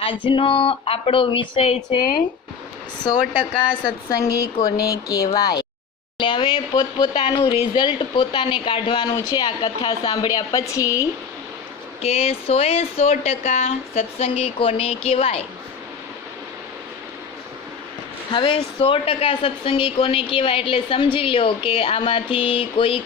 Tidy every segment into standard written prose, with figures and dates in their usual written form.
આજનો આપણો વિષય છે 100% સત્સંગી કોને કહેવાય. એટલે હવે પોતપોતાનું રિઝલ્ટ પોતાને કાઢવાનું છે આ કથા સાંભળ્યા પછી કે 100% સત્સંગી કોને કહેવાય. હવે 100% સત્સંગી કોને કહેવાય એટલે સમજી લો કે આમાંથી કોઈ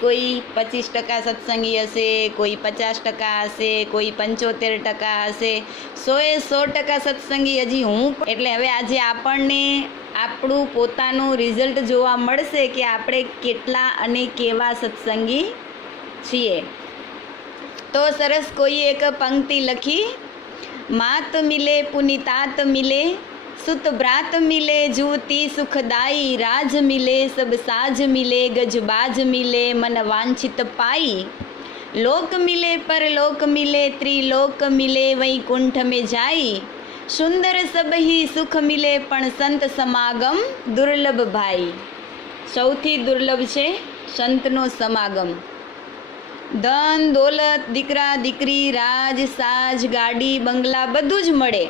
25% સત્સંગી હશે, કોઈ 50% હશે, કોઈ 75% હશે. 100% સત્સંગી હજી હું. એટલે હવે આજે આપણને આપણું પોતાનું રિઝલ્ટ જોવા મળશે કે આપણે કેટલા અને કેવા સત્સંગી છીએ. તો સરસ કોઈએ એક પંક્તિ લખી, માત મિલે પુનિतात મિલે, સુત ભ્રાત મિલે જૂતી સુખદાઈ, રાજ મિલે સબ સાજ મિલે, ગજબાજ મિલે મન વાંછિત પાઈ, લોક મિલે પરલોક મિલે, ત્રિલોક મિલે વૈકુંઠ में जाई, સુંદર સબહી સુખ મિલે પણ સંત સમાગમ દુર્લભ ભાઈ. સૌથી દુર્લભ છે સંતનો સમાગમ. ધન દોલત, દીકરા દીકરી, રાજ સાજ, ગાડી બંગલા બધું જ મળે,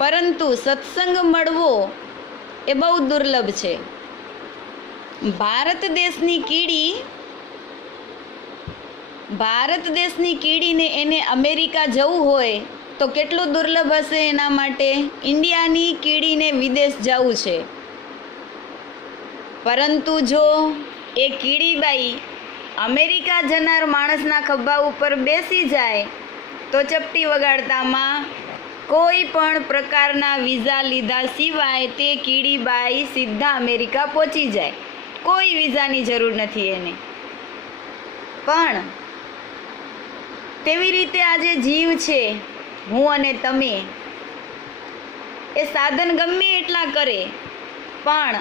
પરંતુ સત્સંગ મળવો એ બહુ દુર્લભ છે. ભારત દેશની કીડીને એને અમેરિકા જવું હોય તો કેટલું દુર્લભ હશે એના માટે. ઇન્ડિયાની કીડીને વિદેશ જવું છે, પરંતુ જો એ કીડીબાઈ અમેરિકા જનાર માણસના ખભા ઉપર બેસી જાય તો ચપટી વગાડતામાં કોઈ પણ પ્રકારના વિઝા લીધા સિવાય તે કીડીબાઈ સીધા અમેરિકા પહોંચી જાય. કોઈ વિઝાની જરૂર નથી એને. પણ તેવી રીતે આજે જીવ છે, હું અને તમે, એ સાધન ગમે એટલા કરે પણ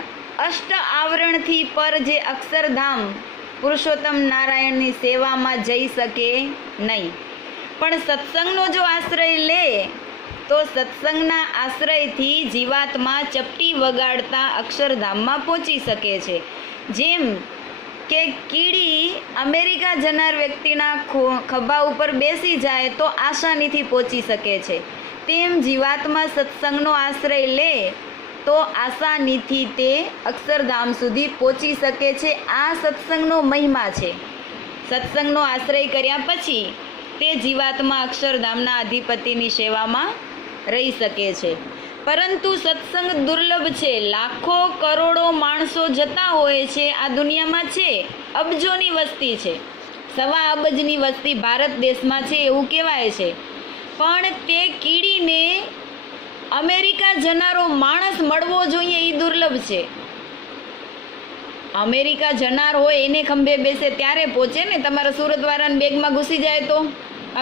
અષ્ટ આવરણથી પર જે અક્ષરધામ પુરુષોત્તમ નારાયણની સેવામાં જઈ શકે નહીં. પણ સત્સંગનો જો આશ્રય લે તો સત્સંગના આશ્રયથી જીવાત્મા ચપટી વગાડતા અક્ષરધામમાં પહોંચી શકે છે. જેમ કે કીડી અમેરિકા જનાર વ્યક્તિના ખભા ઉપર બેસી જાય તો આસાનીથી પહોંચી શકે છે, તેમ જીવાત્મા સત્સંગનો આશ્રય લે તો આસાનીથી તે અક્ષરધામ સુધી પહોંચી શકે છે. આ સત્સંગનો મહિમા છે. સત્સંગનો આશ્રય કર્યા પછી તે જીવાત્મા અક્ષરધામના અધિપતિની સેવામાં રહી શકે છે. પરંતુ સત્સંગ દુર્લભ છે. લાખો કરોડો માણસો જતા હોય છે આ દુનિયામાં. છે અબજોની વસ્તી છે, 1.25 અબજની વસ્તી ભારત દેશમાં છે એવું કહેવાય છે. પણ તે કીડીને અમેરિકા જનારો માણસ મળવો જોઈએ એ દુર્લભ છે. અમેરિકા જનાર હોય એને ખંભે બેસે ત્યારે પહોંચે ને. તમારા સુરતવાળાના બેગમાં ઘૂસી જાય તો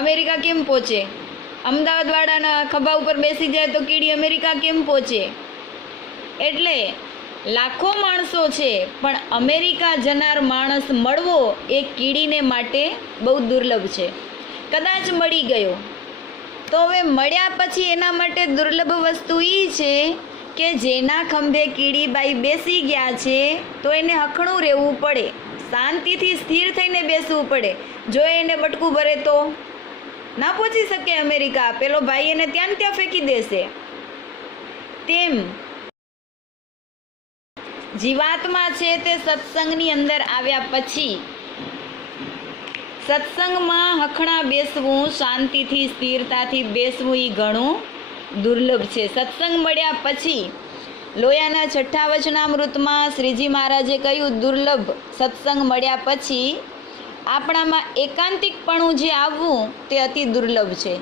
અમેરિકા કેમ પહોંચે? અમદાવાદવાળાના ખભા ઉપર બેસી જાય તો કીડી અમેરિકા કેમ પહોંચે? એટલે લાખો માણસો છે પણ અમેરિકા જનાર માણસ મળવો એ કીડીને માટે બહુ દુર્લભ છે. કદાચ મળી ગયો તો હવે મળ્યા પછી એના માટે દુર્લભ વસ્તુ એ છે કે જેના ખંભે કીડીબાઈ બેસી ગયા છે તો એને હખણું રહેવું પડે, શાંતિથી સ્થિર થઈને બેસવું પડે. જો એને બટકું ભરે તો ના પહોંચી શકે અમેરિકા. પેલો ભાઈ એને ત્યાં ફેંકી દેશે. તેમ જીવાત્મા છે તે સત્સંગની અંદર આવ્યા પછી સત્સંગમાં હખણા બેસવું, શાંતિથી સ્થિરતાથી બેસવું એ ઘણું દુર્લભ છે. સત્સંગ મળ્યા પછી લોયાના 6ઠ્ઠા વચનામૃતમાં શ્રીજી મહારાજે કહ્યું, દુર્લભ સત્સંગ મળ્યા પછી આપણામાં એકાંતિકપણું જે આવવું તે અતિ દુર્લભ છે.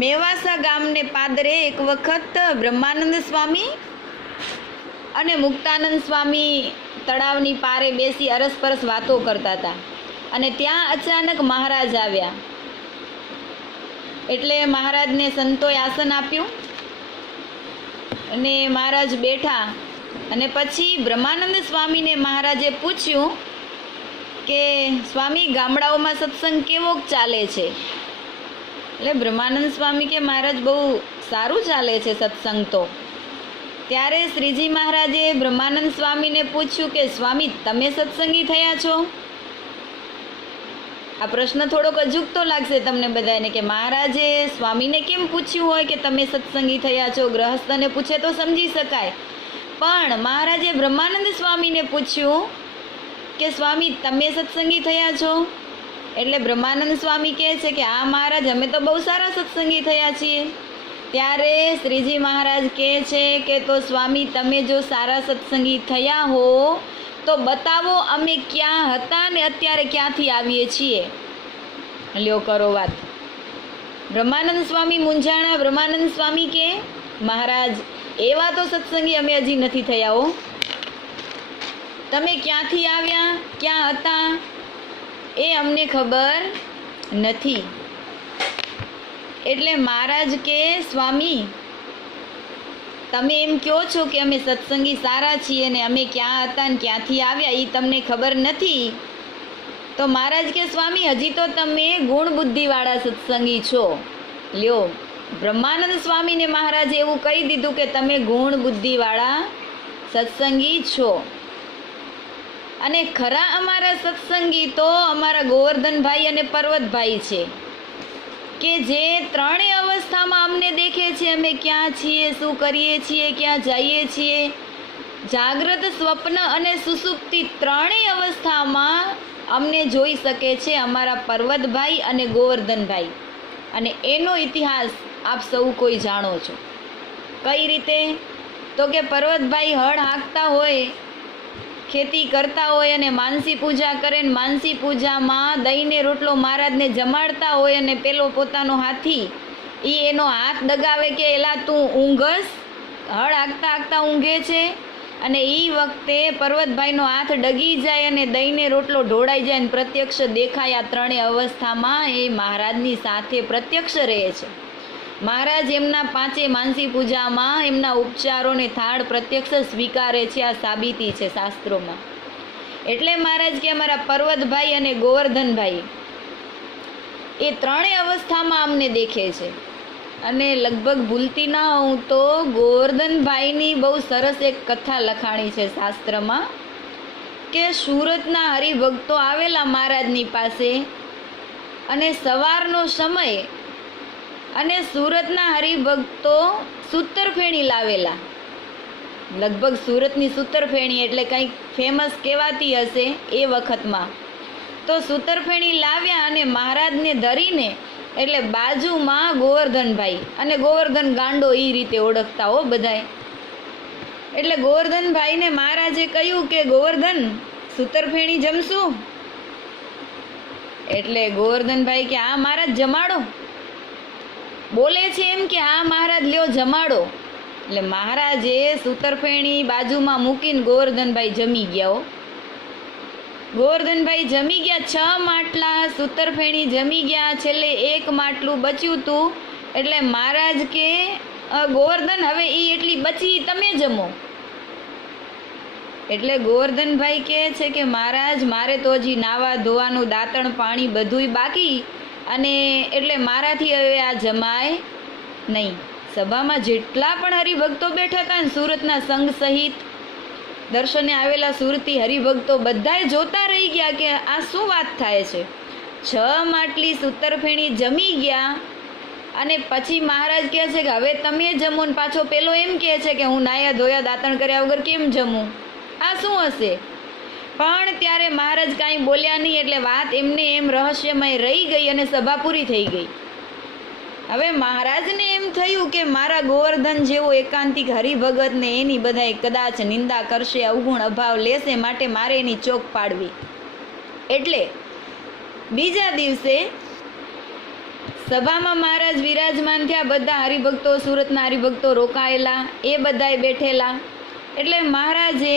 મેવાસા ગામને પાદરે એક વખત બ્રહ્માનંદ સ્વામી અને મુક્તાનંદ સ્વામી તળાવની પારે બેસી અરસપરસ વાતો કરતા હતા. અને ત્યાં અચાનક મહારાજ આવ્યા. એટલે મહારાજને સંતોએ આસન આપ્યું અને મહારાજ બેઠા. અને પછી બ્રહ્માનંદ સ્વામીને મહારાજે પૂછ્યું કે સ્વામી, ગામડાઓમાં સત્સંગ કેવો ચાલે છે? એટલે બ્રહ્માનંદ સ્વામી કે મહારાજ બહુ સારું ચાલે છે સત્સંગ તો. ત્યારે શ્રીજી મહારાજે બ્રહ્માનંદ સ્વામીને પૂછ્યું કે સ્વામી, તમે સત્સંગી થયા છો? આ પ્રશ્ન થોડોક અજુગતો લાગશે તમને બધાને કે મહારાજે સ્વામીને કેમ પૂછ્યું હોય કે તમે સત્સંગી થયા છો. ગ્રહસ્થને પૂછે તો સમજી શકાય, પણ મહારાજે બ્રહ્માનંદ સ્વામીને પૂછ્યું કે સ્વામી તમે સત્સંગી થયા છો. એટલે બ્રહ્માનંદ સ્વામી કહે છે કે હા મહારાજ, અમે તો બહુ સારા સત્સંગી થયા છીએ. ત્યારે શ્રીજી મહારાજ કહે છે કે તો સ્વામી તમે જો સારા સત્સંગી થયા હો તો બતાવો અમે ક્યાં હતા ને અત્યારે ક્યાંથી આવીએ છીએ. લ્યો કરો વાત. બ્રહ્માનંદ સ્વામી મૂંઝાણા. બ્રહ્માનંદ સ્વામી કે મહારાજ એવા તો સત્સંગી અમે હજી નથી થયા હો. તમે ક્યાંથી આવ્યા, ક્યાં હતા એ અમને ખબર નથી. એટલે મહારાજ કે સ્વામી તમે એમ કહો છો કે અમે સત્સંગી સારા છીએ ને અમે ક્યાં હતા ને ક્યાંથી આવ્યા એ તમને ખબર નથી. તો મહારાજ કે સ્વામી હજી તો તમે ગુણ બુદ્ધિવાળા સત્સંગી છો. લ્યો, બ્રહ્માનંદ સ્વામીને મહારાજે એવું કહી દીધું કે તમે ગુણ બુદ્ધિવાળા સત્સંગી છો. અને ખરા અમારા સત્સંગી તો અમારા ગોવર્ધનભાઈ અને પર્વતભાઈ છે કે જે ત્રણેય અવસ્થામાં અમને દેખે છે અમે ક્યાં છીએ, શું કરીએ છીએ, ક્યાં જઈએ છીએ. જાગ્રત, સ્વપ્ન અને સુષુપ્તિ ત્રણેય અવસ્થામાં અમને જોઈ શકે છે અમારા પર્વતભાઈ અને ગોવર્ધનભાઈ. અને એનો ઇતિહાસ આપ સૌ કોઈ જાણો છો. કઈ રીતે? તો કે પર્વતભાઈ હળ હાંકતા હોય, ખેતી કરતા હોય અને માનસી પૂજા કરે ને માનસી પૂજામાં દહીંને રોટલો મહારાજને જમાડતા હોય અને પેલો પોતાનો હાથી એનો હાથ દગાવે કે એલા તું ઊંઘસ. હળ હાંકતા હાંકતા ઊંઘે છે અને એ વખતે પર્વતભાઈનો હાથ ડગી જાય અને દહીંને રોટલો ઢોળાઈ જાય અને પ્રત્યક્ષ દેખાય. આ ત્રણેય અવસ્થામાં એ મહારાજની સાથે પ્રત્યક્ષ રહે છે. મહારાજ એમના પાંચે માનસી પૂજામાં એમના ઉપચારોને થાળ પ્રત્યક્ષ સ્વીકારે છે. આ સાબિતી છે શાસ્ત્રોમાં. એટલે મહારાજ કે અમારા પર્વતભાઈ અને ગોવર્ધનભાઈ એ ત્રણેય અવસ્થામાં અમને દેખે છે. અને લગભગ ભૂલતી ના હોઉં તો ગોવર્ધનભાઈની બહુ સરસ એક કથા લખાણી છે શાસ્ત્રમાં કે સુરતના હરિભક્તો આવેલા મહારાજની પાસે અને સવારનો સમય અને સુરતના હરિભક્તો સૂતરફેણી લાવેલા. લગભગ સુરતની સૂતરફેણી એટલે કંઈક ફેમસ કહેવાતી હશે એ વખતમાં. તો સૂતરફેણી લાવ્યા અને મહારાજને ધરીને એટલે બાજુમાં ગોવર્ધનભાઈ અને ગોવર્ધન ગાંડો એ રીતે ઓળખતા હો બધાય. એટલે ગોવર્ધનભાઈને મહારાજે કહ્યું કે ગોવર્ધન સૂતરફેણી જમશું? એટલે ગોવર્ધનભાઈ કે હા મહારાજ જમાડો. બોલે છે એમ કે હા મહારાજ લ્યો જમાડો. એટલે મહારાજે સૂતરફેણી બાજુમાં મૂકીને ગોવર્ધનભાઈ જમી ગયા હો. ગોવર્ધનભાઈ જમી ગયા. 6 માટલા સૂતરફેણી જમી ગયા. છેલ્લે 1 માટલું બચ્યું હતું. એટલે મહારાજ કે ગોવર્ધન હવે એ એટલી બચી તમે જમો. એટલે ગોવર્ધનભાઈ કહે છે કે મહારાજ મારે તો હજી નાવા ધોવાનું દાંતણ પાણી બધુંય બાકી અને એટલે મારાથી હવે આ જમાય નહીં. સભામાં જેટલા પણ હરિભક્તો બેઠા હતા ને સુરતના સંઘ સહિત દર્શને આવેલા સુરતી હરિભક્તો બધાય જોતા રહી ગયા કે આ શું વાત થાય છે. 6 માટલી સૂતરફેણી જમી ગયા અને પછી મહારાજ કહે છે કે હવે તમે જમો ને પાછો પેલો એમ કહે છે કે હું નાયા ધોયા દાંતણ કર્યા વગર કેમ જમું, આ શું હશે? પણ ત્યારે મહારાજ કાંઈ બોલ્યા નહીં. એટલે વાત એમને એમ રહસ્યમય રહી ગઈ અને સભા પૂરી થઈ ગઈ. હવે મહારાજને એમ થયું કે મારા ગોવર્ધન જેવો એકાંતિક હરિભગતને એની બધાય કદાચ નિંદા કરશે, અવગુણ અભાવ લેશે, માટે મારે એની ચોક પાડવી. એટલે બીજા દિવસે સભામાં મહારાજ વિરાજમાન થયા. બધા હરિભક્તો, સુરતના હરિભક્તો રોકાયેલા, એ બધાય બેઠેલા. એટલે મહારાજે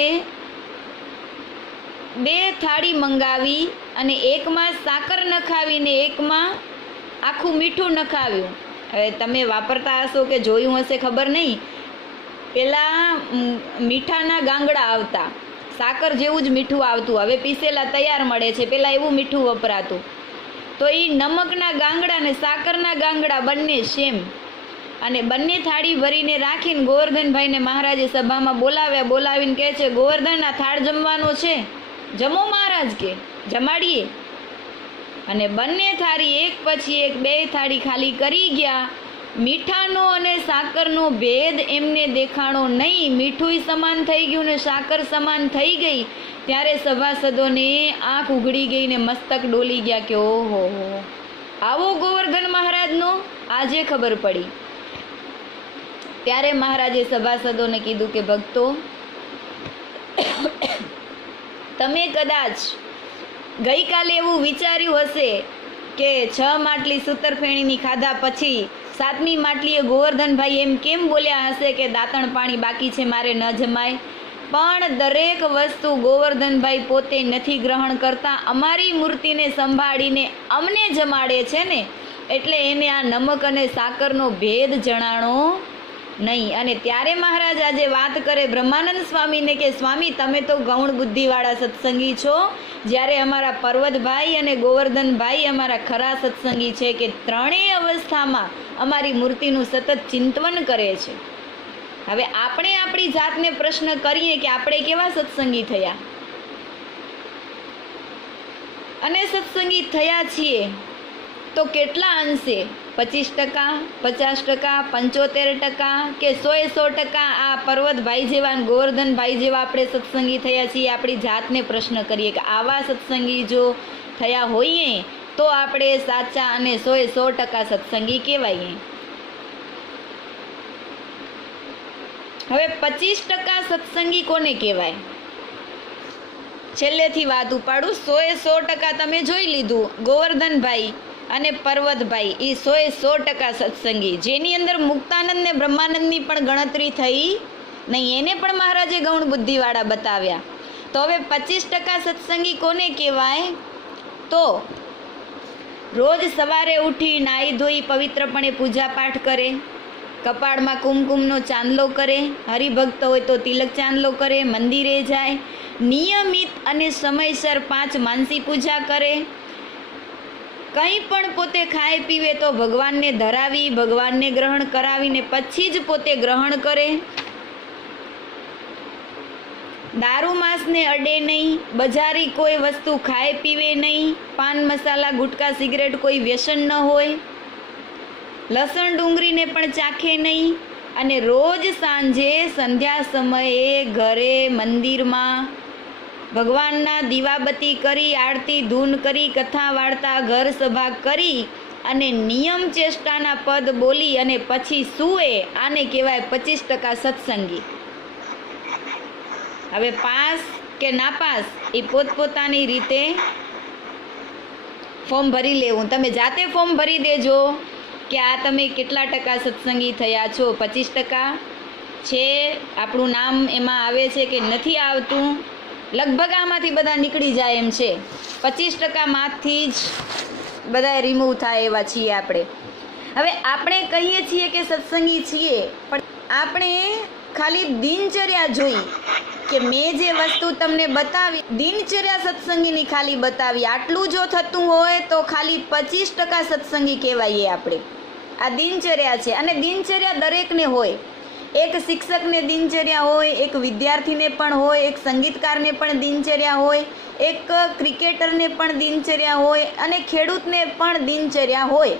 2 થાળી મંગાવી અને એકમાં સાકર નખાવીને એકમાં આખું મીઠું નખાવ્યું. હવે તમે વાપરતા હશો કે જોયું હશે ખબર નહીં. પહેલાં મીઠાના ગાંગડા આવતા, સાકર જેવું જ મીઠું આવતું. હવે પીસેલા તૈયાર મળે છે, પહેલાં એવું મીઠું વપરાતું. તો એ નમકના ગાંગડા ને સાકરના ગાંગડા બંને સેમ. અને બંને થાળી ભરીને રાખીને ગોવર્ધનભાઈને મહારાજે સભામાં બોલાવ્યા. બોલાવીને કહે છે ગોવર્ધન આ થાળ જમવાનો છે, જમો મહારાજ કે જમાડીએ. અને બંને થાળી એક પછી એક 2 થાળી ખાલી કરી ગયા. મીઠાનો અને સાકરનો ભેદ એમને દેખાણો નહીં. મીઠું સમાન થઈ ગયું ને સાકર સમાન થઈ ગઈ. ત્યારે સભાસદોને આંખ ઉઘડી ગઈ ને મસ્તક ડોલી ગયા કે ઓહો આવો ગોવર્ધન મહારાજનો આજે ખબર પડી. ત્યારે મહારાજે સભાસદોને કીધું કે ભક્તો, તમે કદાચ ગઈકાલે એવું વિચાર્યું હશે કે 6 માટલી સૂતરફેણીની ખાધા પછી 7મી માટલીએ ગોવર્ધનભાઈ એમ કેમ બોલ્યા હશે કે દાંતણ પાણી બાકી છે મારે ન જમાય. પણ દરેક વસ્તુ ગોવર્ધનભાઈ પોતે નથી ગ્રહણ કરતા, અમારી મૂર્તિને સંભાળીને અમને જમાડે છે ને, એટલે એને આ નમક અને સાકરનો ભેદ જણાણો નહીં. અને ત્યારે મહારાજ આજે વાત કરે બ્રહ્માનંદ સ્વામીને કે સ્વામી તમે તો ગૌણ બુદ્ધિવાળા સત્સંગી છો, જ્યારે અમારા પર્વતભાઈ અને ગોવર્ધનભાઈ અમારા ખરા સત્સંગી છે કે ત્રણેય અવસ્થામાં અમારી મૂર્તિનું સતત ચિંતન કરે છે. હવે આપણે આપણી જાતને પ્રશ્ન કરીએ કે આપણે કેવા સત્સંગી થયા, અને સત્સંગી થયા છીએ તો કેટલા અંશે? 25%, 50%, 75% કે 100% આ પર્વતભાઈ જેવા ગોવર્ધનભાઈ જેવા આપણે સત્સંગી થયા છીએ? આપણી જાતને પ્રશ્ન કરીએ કે આવા સત્સંગી જો થયા હોઈએ તો આપણે સાચા અને 100% સત્સંગી કહેવાઈએ. હવે 25% સત્સંગી કોને કહેવાય? છેલ્લેથી વાત ઉપાડું. 100% તમે જોઈ લીધું, ગોવર્ધનભાઈ અને પર્વતભાઈ એ 100% સત્સંગી, જેની અંદર મુક્તાનંદ ને બ્રહ્માનંદની પણ ગણતરી થઈ નહીં, એને પણ મહારાજે ગૌણ બુદ્ધિવાળા બતાવ્યા. તો હવે 25% સત્સંગી કોને કહેવાય? તો રોજ સવારે ઉઠી નાહી ધોઈ પવિત્રપણે પૂજા પાઠ કરે, કપાળમાં કુમકુમનો ચાંદલો કરે, હરિભક્ત હોય તો તિલક ચાંદલો કરે, મંદિરે જાય, નિયમિત અને સમયસર 5 માનસી પૂજા કરે, કંઈ પણ પોતે ખાય પીવે તો ભગવાનને ધરાવી ભગવાનને ગ્રહણ કરાવીને પછી જ પોતે ગ્રહણ કરે, દારૂ માંસને અડે નહીં, બજારી કોઈ વસ્તુ ખાય પીવે નહીં, પાન મસાલા ગુટકા સિગરેટ કોઈ વ્યસન ન હોય, લસણ ડુંગળીને પણ ચાખે નહીં, અને રોજ સાંજે સંધ્યા સમયે ઘરે મંદિરમાં ભગવાનના દીવાબત્તી કરી, આરતી ધૂન કરી, કથા વાર્તા ઘર સભા કરી અને નિયમ ચેષ્ટાના પદ બોલી અને પછી સૂએ, આને કહેવાય 25% સત્સંગી. હવે પાસ કે નાપાસ એ પોતપોતાની રીતે ફોર્મ ભરી લેવું. તમે જાતે ફોર્મ ભરી દેજો કે આ તમે કેટલા ટકા સત્સંગી થયા છો. 25% છે, આપણું નામ એમાં આવે છે કે નથી આવતું, લગભગ આમાંથી બધા નીકળી જાય એમ છે. 25% માંથી જ બધા રિમૂવ થાય એવા છીએ આપણે. હવે આપણે કહીએ છીએ કે સત્સંગી છીએ, પણ આપણે ખાલી દિનચર્યા જોઈ કે મેં જે વસ્તુ તમને બતાવી, દિનચર્યા સત્સંગીની ખાલી બતાવી, આટલું જો થતું હોય તો ખાલી 25% સત્સંગી કહેવાઈએ આપણે. આ દિનચર્યા છે, અને દિનચર્યા દરેકને હોય. એક શિક્ષકને દિનચર્યા હોય, એક વિદ્યાર્થીને પણ હોય, એક સંગીતકારને પણ દિનચર્યા હોય, એક ક્રિકેટરને પણ દિનચર્યા હોય, અને ખેડૂતને પણ દિનચર્યા હોય.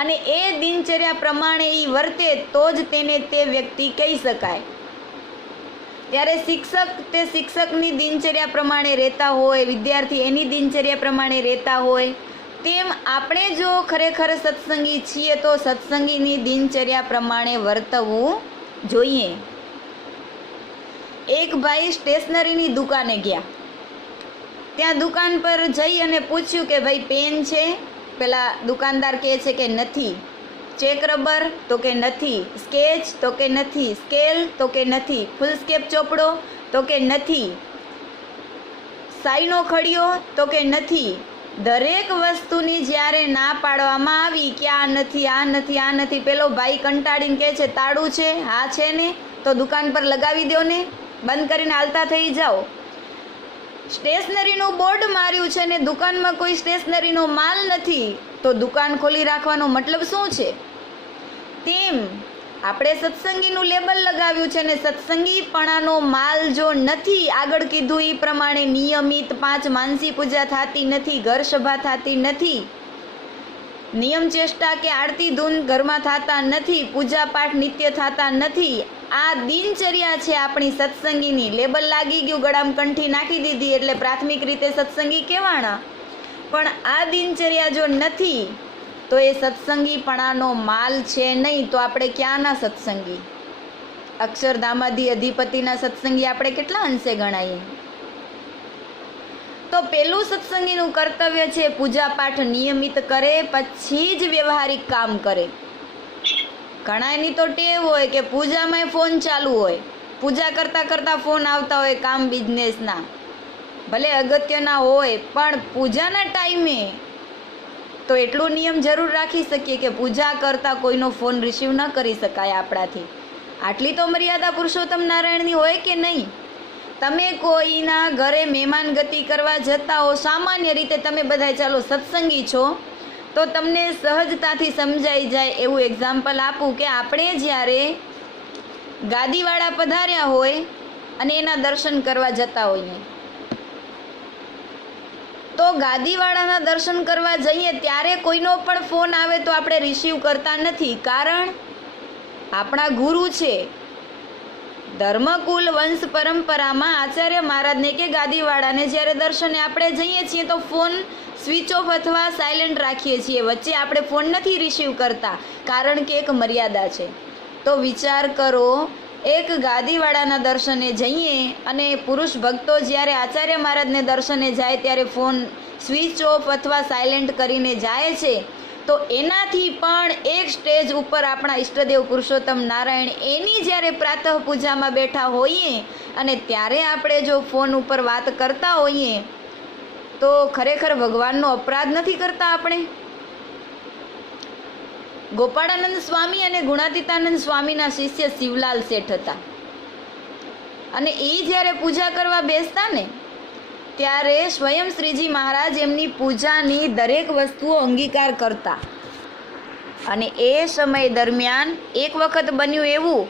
અને એ દિનચર્યા પ્રમાણે એ વર્તે તો જ તેને તે વ્યક્તિ કહી શકાય. ત્યારે શિક્ષક તે શિક્ષકની દિનચર્યા પ્રમાણે રહેતા હોય, વિદ્યાર્થી એની દિનચર્યા પ્રમાણે રહેતા હોય, તેમ આપણે જો ખરેખર સત્સંગી છીએ તો સત્સંગીની દિનચર્યા પ્રમાણે વર્તવું જોઈએ. એક ભાઈ સ્ટેશનરીની દુકાને ગયા. ત્યાં દુકાન પર જઈ અને પૂછ્યું કે ભાઈ પેન છે? પેલા દુકાનદાર કહે છે કે નથી. Check rubber? તો કે નથી. સ્કેચ? તો કે નથી. સ્કેલ? તો કે નથી. ફૂલ સ્કેપ ચોપડો? તો કે નથી. સાઈનો ખડિયો? તો કે નથી. દરેક વસ્તુની જ્યારે ના પાડવામાં આવી કે આ નથી, આ નથી, આ નથી, પેલો ભાઈ કંટાળીને કહે છે તાળું છે? હા છે ને, તો દુકાન પર લગાવી દો ને, બંધ કરીને હાલતા થઈ જાઓ. સ્ટેશનરીનું બોર્ડ માર્યું છે ને દુકાનમાં કોઈ સ્ટેશનરીનો માલ નથી, તો દુકાન ખોલી રાખવાનો મતલબ શું છે? તેમ આપણે સત્સંગીનું લેબલ લગાવ્યું છે ને સત્સંગીપણાનો માલ જો નથી, આગળ કીધું એ પ્રમાણે નિયમિત 5 માનસી પૂજા થતી નથી, ઘર સભા થતી નથી, નિયમ ચેષ્ટા કે આરતી ધૂન ઘરમાં થતા નથી, પૂજા પાઠ નિત્ય થતા નથી, આ દિનચર્યા છે આપણી સત્સંગીની. લેબલ લાગી ગયું, ગળામાં કંઠી નાખી દીધી એટલે પ્રાથમિક રીતે સત્સંગી કહેવાના. પણ આ દિનચર્યા જો નથી તો એ સત્સંગીપણાનો માલ છે નહીં. તો આપણે ક્યાંના સત્સંગી? અક્ષરધામાધી અધિપતિના સત્સંગી આપણે કેટલા અંશે ગણાઈએ? તો પેલું સત્સંગીનું કર્તવ્ય છે પૂજા પાઠ નિયમિત કરે, પછી જ વ્યવહારિક કામ કરે. ઘણાની તો ટેવ હોય કે પૂજામાં ફોન ચાલુ હોય, પૂજા કરતાં કરતાં ફોન આવતા હોય કામ બિઝનેસના, ભલે અગત્યના હોય, પણ પૂજાના ટાઈમે તો એટલો નિયમ જરૂર રાખી શકીએ કે પૂજા કરતાં કોઈનો ફોન રિસીવ ન કરી શકાય આપણાથી. આટલી તો મર્યાદા પુરુષોત્તમ નારાયણની હોય કે નહીં? તમે કોઈના ઘરે મહેમાન ગતિ કરવા જતા હો, સામાન્ય રીતે તમે બધા ચાલો સત્સંગી છો તો તમને સહજતાથી સમજાઈ જાય એવું એક્ઝામ્પલ આપું કે આપણે જ્યારે ગાદીવાળા પધાર્યા હોય અને એના દર્શન કરવા જતા હોઈએ, તો ગાદીવાળાના દર્શન કરવા જઈએ ત્યારે કોઈનો પણ ફોન આવે તો આપણે રિસીવ કરતા નથી. કારણ આપણા ગુરુ છે. ધર્મકુલ વંશ પરંપરામાં આચાર્ય મહારાજને કે ગાદીવાળાને જ્યારે દર્શને આપણે જઈએ છીએ તો ફોન સ્વિચ ઓફ અથવા સાયલેન્ટ રાખીએ છીએ, વચ્ચે આપણે ફોન નથી રિસીવ કરતા, કારણ કે એક મર્યાદા છે. તો વિચાર કરો, એક ગાદીવાળાના દર્શને જઈએ અને પુરુષ ભક્તો જ્યારે આચાર્ય મહારાજને દર્શને જાય ત્યારે ફોન સ્વિચ ઓફ અથવા સાયલેન્ટ કરીને જાય છે, તો એનાથી પણ એક સ્ટેજ ઉપર આપણા ઈષ્ટદેવ પુરુષોત્તમ નારાયણ એની જ્યારે પ્રાતઃ પૂજામાં બેઠા હોઈએ અને ત્યારે આપણે જો ફોન ઉપર વાત કરતા હોઈએ તો ખરેખર ભગવાનનો અપરાધ નથી કરતા આપણે? ગોપાળાનંદ સ્વામી અને ગુણાતીતાનંદ સ્વામીના શિષ્ય શિવલાલ શેઠ હતા, અને એ જ્યારે પૂજા કરવા બેસતા ને ત્યારે સ્વયં શ્રીજી મહારાજ એમની પૂજાની દરેક વસ્તુઓ અંગીકાર કરતા. અને એ સમય દરમિયાન એક વખત બન્યું એવું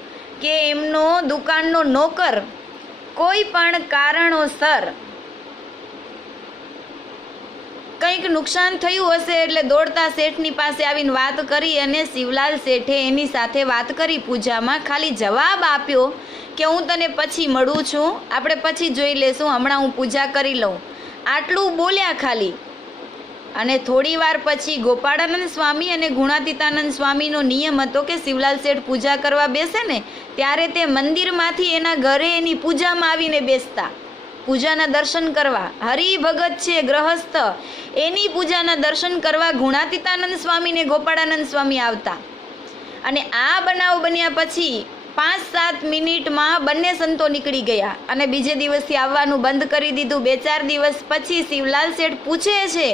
કે એમનો દુકાનનો નોકર કોઈ પણ કારણોસર કંઈક નુકસાન થયું હશે એટલે દોડતા શેઠની પાસે આવીને વાત કરી, અને શિવલાલ શેઠે એની સાથે વાત કરી પૂજામાં, ખાલી જવાબ આપ્યો કે હું તને પછી મળું છું, આપણે પછી જોઈ લેશું, હમણાં હું પૂજા કરી લઉં, આટલું બોલ્યા ખાલી. અને થોડી વાર પછી ગોપાળાનંદ સ્વામી અને ગુણાતીતાનંદ સ્વામીનો નિયમ હતો કે શિવલાલ શેઠ પૂજા કરવા બેસે ને ત્યારે તે મંદિરમાંથી એના ઘરે એની પૂજામાં આવીને બેસતા, પૂજાના દર્શન કરવા. હરિભગત છે, ગ્રહસ્થ, એની પૂજાના દર્શન કરવા ગુણાતીતાનંદ સ્વામી ને ગોપાળાનંદ સ્વામી આવતા. અને આ બનાવ બન્યા પછી 5-7 મિનિટમાં બંને સંતો નીકળી ગયા અને બીજે દિવસથી આવવાનું બંધ કરી દીધું. 2-4 દિવસ પછી શિવલાલ શેઠ પૂછે છે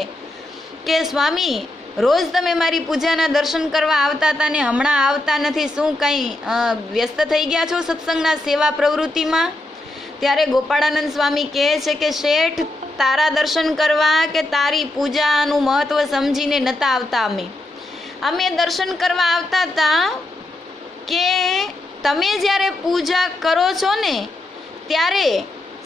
કે સ્વામી, રોજ તમે મારી પૂજાના દર્શન કરવા આવતા હતા ને હમણાં આવતા નથી, શું કંઈ વ્યસ્ત થઈ ગયા છો સત્સંગના સેવા પ્રવૃત્તિમાં? ત્યારે ગોપાળાનંદ સ્વામી કહે છે કે શેઠ, તારા દર્શન કરવા કે તારી પૂજાનું મહત્ત્વ સમજીને નહોતા આવતા. અમે દર્શન કરવા આવતા હતા કે તમે જ્યારે પૂજા કરો છો ને ત્યારે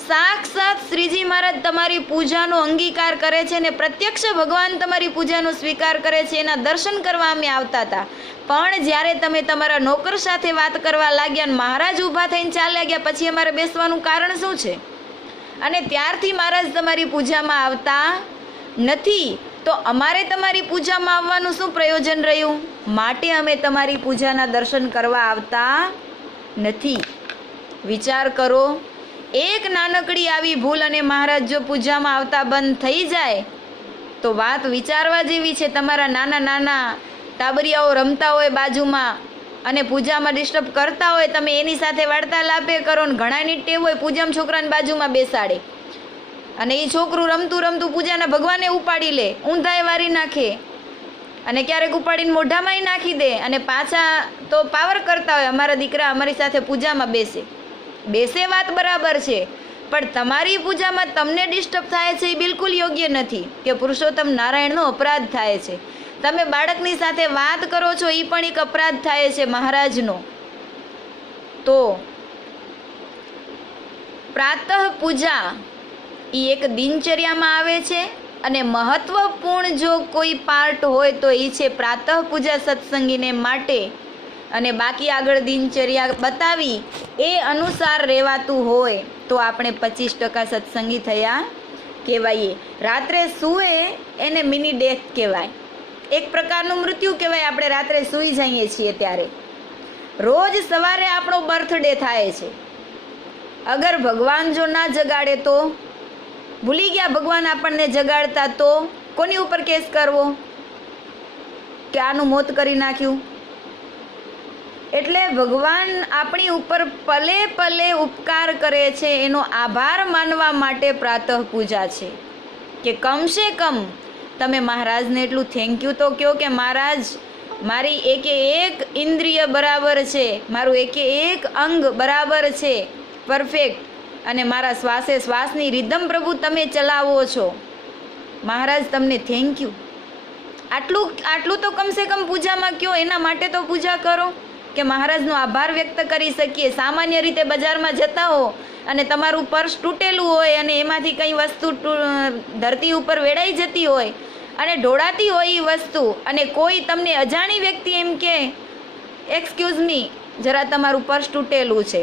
સાક્ષાત શ્રીજી મહારાજ તમારી પૂજાનો અંગીકાર કરે છે ને પ્રત્યક્ષ ભગવાન તમારી પૂજાનો સ્વીકાર કરે છે, એના દર્શન કરવા અમે આવતા હતા. પણ જ્યારે તમે તમારા નોકર સાથે વાત કરવા લાગ્યા અને મહારાજ ઊભા થઈને ચાલ્યા ગયા પછી અમારે બેસવાનું કારણ શું છે? અને ત્યારથી મહારાજ તમારી પૂજામાં આવતા નથી, તો અમારે તમારી પૂજામાં આવવાનું શું પ્રયોજન રહ્યું? માટે અમે તમારી પૂજાના દર્શન કરવા આવતા નથી. વિચાર કરો, એક નાનકડી આવી ભૂલ અને મહારાજ જો પૂજામાં આવતા બંધ થઈ જાય તો વાત વિચારવા જેવી છે. તમારા નાના નાના ટાબરિયાઓ રમતા હોય બાજુમાં અને પૂજામાં ડિસ્ટર્બ કરતા હોય, તમે એની સાથે વાર્તાલાપે કરો ને ઘણાની ટેવ હોય પૂજામાં છોકરાને બાજુમાં બેસાડે અને એ છોકરું રમતું રમતું પૂજાના ભગવાને ઉપાડી લે, ઊંધાએ વારી નાખે અને ક્યારેક ઉપાડીને મોઢામાંય નાખી દે અને પાછા તો પાવર કરતા હોય અમારા દીકરા અમારી સાથે પૂજામાં બેસે વાત બરાબર છે, પણ તમારી પૂજામાં તમને ડિસ્ટર્બ થાય છે એ બિલકુલ યોગ્ય નથી કે પુરુષોત્તમ નારાયણનો અપરાધ થાય છે. તમે બાળકની સાથે વાત કરો છો એ પણ એક અપરાધ થાય છે મહારાજનો. તો પ્રાતઃ પૂજા એ એક દિનચર્યામાં આવે છે અને મહત્વપૂર્ણ જો કોઈ પાર્ટ હોય તો એ છે પ્રાતઃ પૂજા સત્સંગીને માટે, અને બાકી આગળ દિનચર્યા બતાવી એ અનુસાર રહેવાતું હોય તો આપણે 25% સત્સંગી થયા કહેવાઈએ. રાત્રે સૂએ એને મિની ડેથ કહેવાય, એક પ્રકારનું મૃત્યુ કહેવાય. આપણે રાત્રે સૂઈ જઈએ છીએ ત્યારે રોજ સવારે આપણો બર્થડે થાય છે. અગર ભગવાન જો ના જગાડે તો, ભૂલી ગયા ભગવાન આપણને જગાડતા, તો કોની ઉપર કેસ કરવો કે આનું મોત કરી નાખ્યું? એટલે ભગવાન આપણી ઉપર પલે પલે ઉપકાર કરે છે, એનો આભાર માનવા માટે પ્રાતઃ પૂજા છે. કે કમસે કમ તમે મહારાજને એટલું થેન્ક યુ તો કહો કે મહારાજ મારી એકે એક ઇન્દ્રિય બરાબર છે, મારું એકે એક અંગ બરાબર છે, પરફેક્ટ, અને મારા શ્વાસે શ્વાસની રિધમ પ્રભુ તમે ચલાવો છો. મહારાજ તમને થેન્ક યુ. આટલું તો કમસે કમ પૂજામાં કહો, એના માટે તો પૂજા કરો કે મહારાજનો આભાર વ્યક્ત કરી શકીએ. સામાન્ય રીતે બજારમાં જતા હો અને તમારું પર્સ તૂટેલું હોય અને એમાંથી કંઈ વસ્તુ ધરતી ઉપર વેડાઈ જતી હોય અને ઢોળાતી હોય એ વસ્તુ, અને કોઈ તમને અજાણી વ્યક્તિ એમ કે એક્સક્યુઝ મી જરા તમારું પર્સ તૂટેલું છે,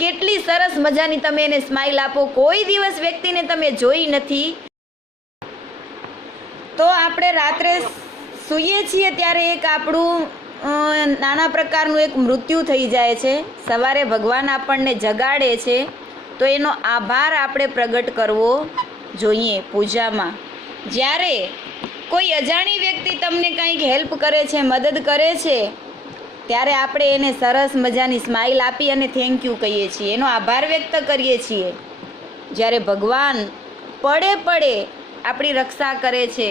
કેટલી સરસ મજાની તમે એને સ્માઇલ આપો. કોઈ દિવસ વ્યક્તિને તમે જોઈ નથી. તો આપણે રાત્રે સૂઈએ છીએ ત્યારે એક આપણું નાના પ્રકારનું એક મૃત્યુ થઈ જાય છે. સવારે ભગવાન આપણને જગાડે છે તો એનો આભાર આપણે પ્રગટ કરવો જોઈએ પૂજામાં. જ્યારે કોઈ અજાણી વ્યક્તિ તમને કંઈક હેલ્પ કરે છે, મદદ કરે છે, ત્યારે આપણે એને સરસ મજાની સ્માઇલ આપી અને થેન્ક યુ કહીએ છીએ, એનો આભાર વ્યક્ત કરીએ છીએ. જ્યારે ભગવાન પડે પડે આપણી રક્ષા કરે છે,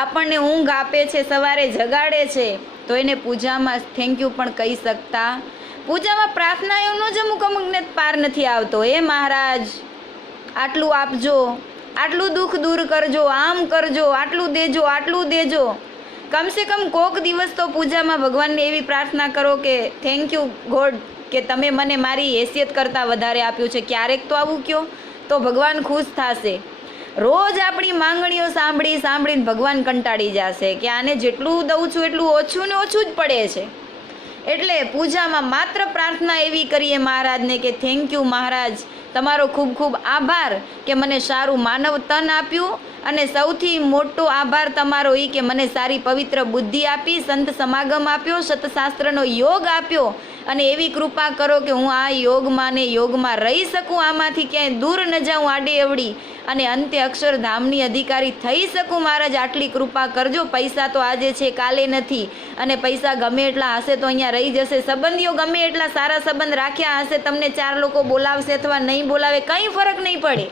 આપણને ઊંઘ આપે છે, સવારે જગાડે છે, તો એને પૂજામાં થેન્ક યુ પણ કહી શકતા. પૂજામાં પ્રાર્થનાઓનો જ અમુકને પાર નથી આવતો. એ મહારાજ આટલું આપજો, આટલું દુઃખ દૂર કરજો, આમ કરજો, આટલું દેજો, આટલું દેજો. કમસે કમ કોક દિવસ તો પૂજામાં ભગવાનને એવી પ્રાર્થના કરો કે થેન્ક યુ ગોડ કે તમે મને મારી હેસિયત કરતાં વધારે આપ્યું છે. ક્યારેક તો આવું કહો તો ભગવાન ખુશ થશે. રોજ આપણી માંગણીઓ સાંભળીને ભગવાન કંટાળી જશે કે આને જેટલું દઉં છું એટલું ઓછું ને ઓછું જ પડે છે. એટલે પૂજામાં માત્ર પ્રાર્થના એવી કરીએ મહારાજને કે થેન્ક યુ મહારાજ, તમારો ખૂબ ખૂબ આભાર કે મને સારું માનવ તન આપ્યું, અને સૌથી મોટો આભાર તમારો એ કે મને સારી પવિત્ર બુદ્ધિ આપી, સંત સમાગમ આપ્યો, સતશાસ્ત્રનો યોગ આપ્યો, અને એવી કૃપા કરો કે હું આ યોગમાં ને યોગમાં રહી શકું, આમાંથી ક્યાંય દૂર ન જાઉં આડે અવડી, અને અંતે અક્ષરધામની અધિકારી થઈ શકું. મહારાજ આટલી કૃપા કરજો. પૈસા તો આજે છે કાલે નથી, અને પૈસા ગમે એટલા હશે તો અહીંયા રહી જશે. સંબંધીઓ ગમે એટલા સારા સંબંધ રાખ્યા હશે, તમને 4 લોકો બોલાવશે અથવા નહીં બોલાવે કંઈ ફરક નહીં પડે.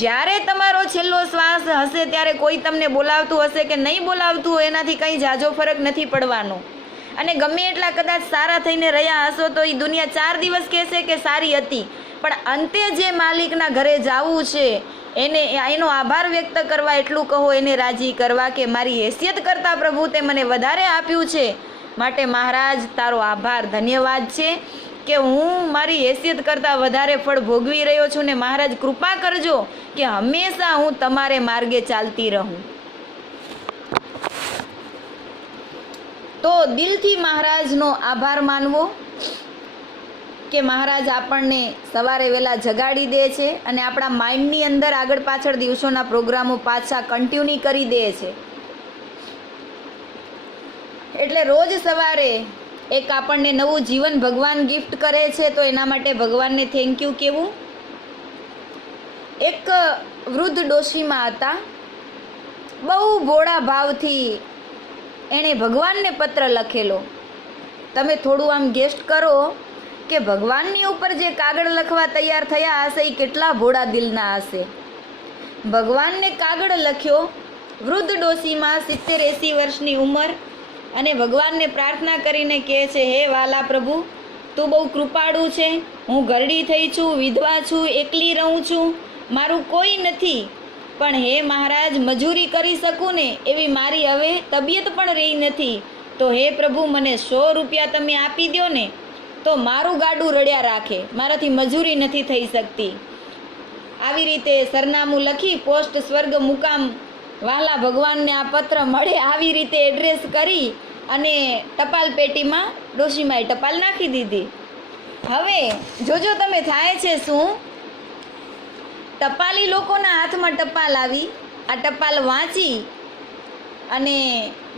જ્યારે તમારો છેલ્લો શ્વાસ હશે ત્યારે કોઈ તમને બોલાવતું હશે કે નહીં બોલાવતું હોય એનાથી કંઈ ઝાઝો ફરક નથી પડવાનો. અને ગમે એટલા કદાચ સારા થઈને રહ્યા હશો તો એ દુનિયા 4 દિવસ કહેશે કે સારી હતી, પણ અંતે જે માલિકના ઘરે જવું છે એને એનો આભાર વ્યક્ત કરવા એટલું કહો, એને રાજી કરવા કે મારી હેસિયત કરતાં પ્રભુ તે મને વધારે આપ્યું છે, માટે મહારાજ તારો આભાર, ધન્યવાદ છે કે હું મારી હેસિયત કરતાં વધારે ફળ ભોગવી રહ્યો છું, ને મહારાજ કૃપા કરજો કે હંમેશા હું તમારે માર્ગે ચાલતી રહું. તો દિલથી મહારાજનો આભાર માનવો કે મહારાજ આપણને સવારે વહેલા જગાડી દે છે અને આપણા માઇન્ડની અંદર આગળ પાછળ દિવસોના પ્રોગ્રામો પાછા કન્ટિન્યુ કરી દે છે. એટલે રોજ સવારે એક આપણને નવું જીવન ભગવાન ગિફ્ટ કરે છે, તો એના માટે ભગવાનને થેન્ક યુ કહેવું. એક વૃદ્ધ ડોશીમાં હતા, બહુ ભોળા ભાવથી એણે ભગવાનને પત્ર લખેલો. તમે થોડું આમ ગેસ્ટ કરો કે ભગવાનની ઉપર જે કાગળ લખવા તૈયાર થયા હશે એ કેટલા ભોળા દિલના હશે. ભગવાનને કાગળ લખ્યો, વૃદ્ધ ડોશીમાં 70-80 વર્ષની ઉંમર, અને ભગવાનને પ્રાર્થના કરીને કહે છે, હે વાલા પ્રભુ, તું બહુ કૃપાળુ છે, હું ઘરડી થઈ છું, વિધવા છું, એકલી રહું છું, મારું કોઈ નથી, પણ હે મહારાજ મજૂરી કરી શકું ને એવી મારી હવે તબિયત પણ રહી નથી, તો હે પ્રભુ મને 100 રૂપિયા તમે આપી દો ને, તો મારું ગાડું રડ્યા રાખે, મારાથી મજૂરી નથી થઈ શકતી. આવી રીતે સરનામું લખી પોસ્ટ સ્વર્ગ મુકામ વાલા ભગવાનને આ પત્ર મળે, આવી રીતે એડ્રેસ કરી અને ટપાલ પેટીમાં ડોશીમાએ ટપાલ નાખી દીધી. હવે જોજો તમે થાય છે શું, ટપાલી લોકોના હાથમાં ટપાલ આવી, આ ટપાલ વાંચી અને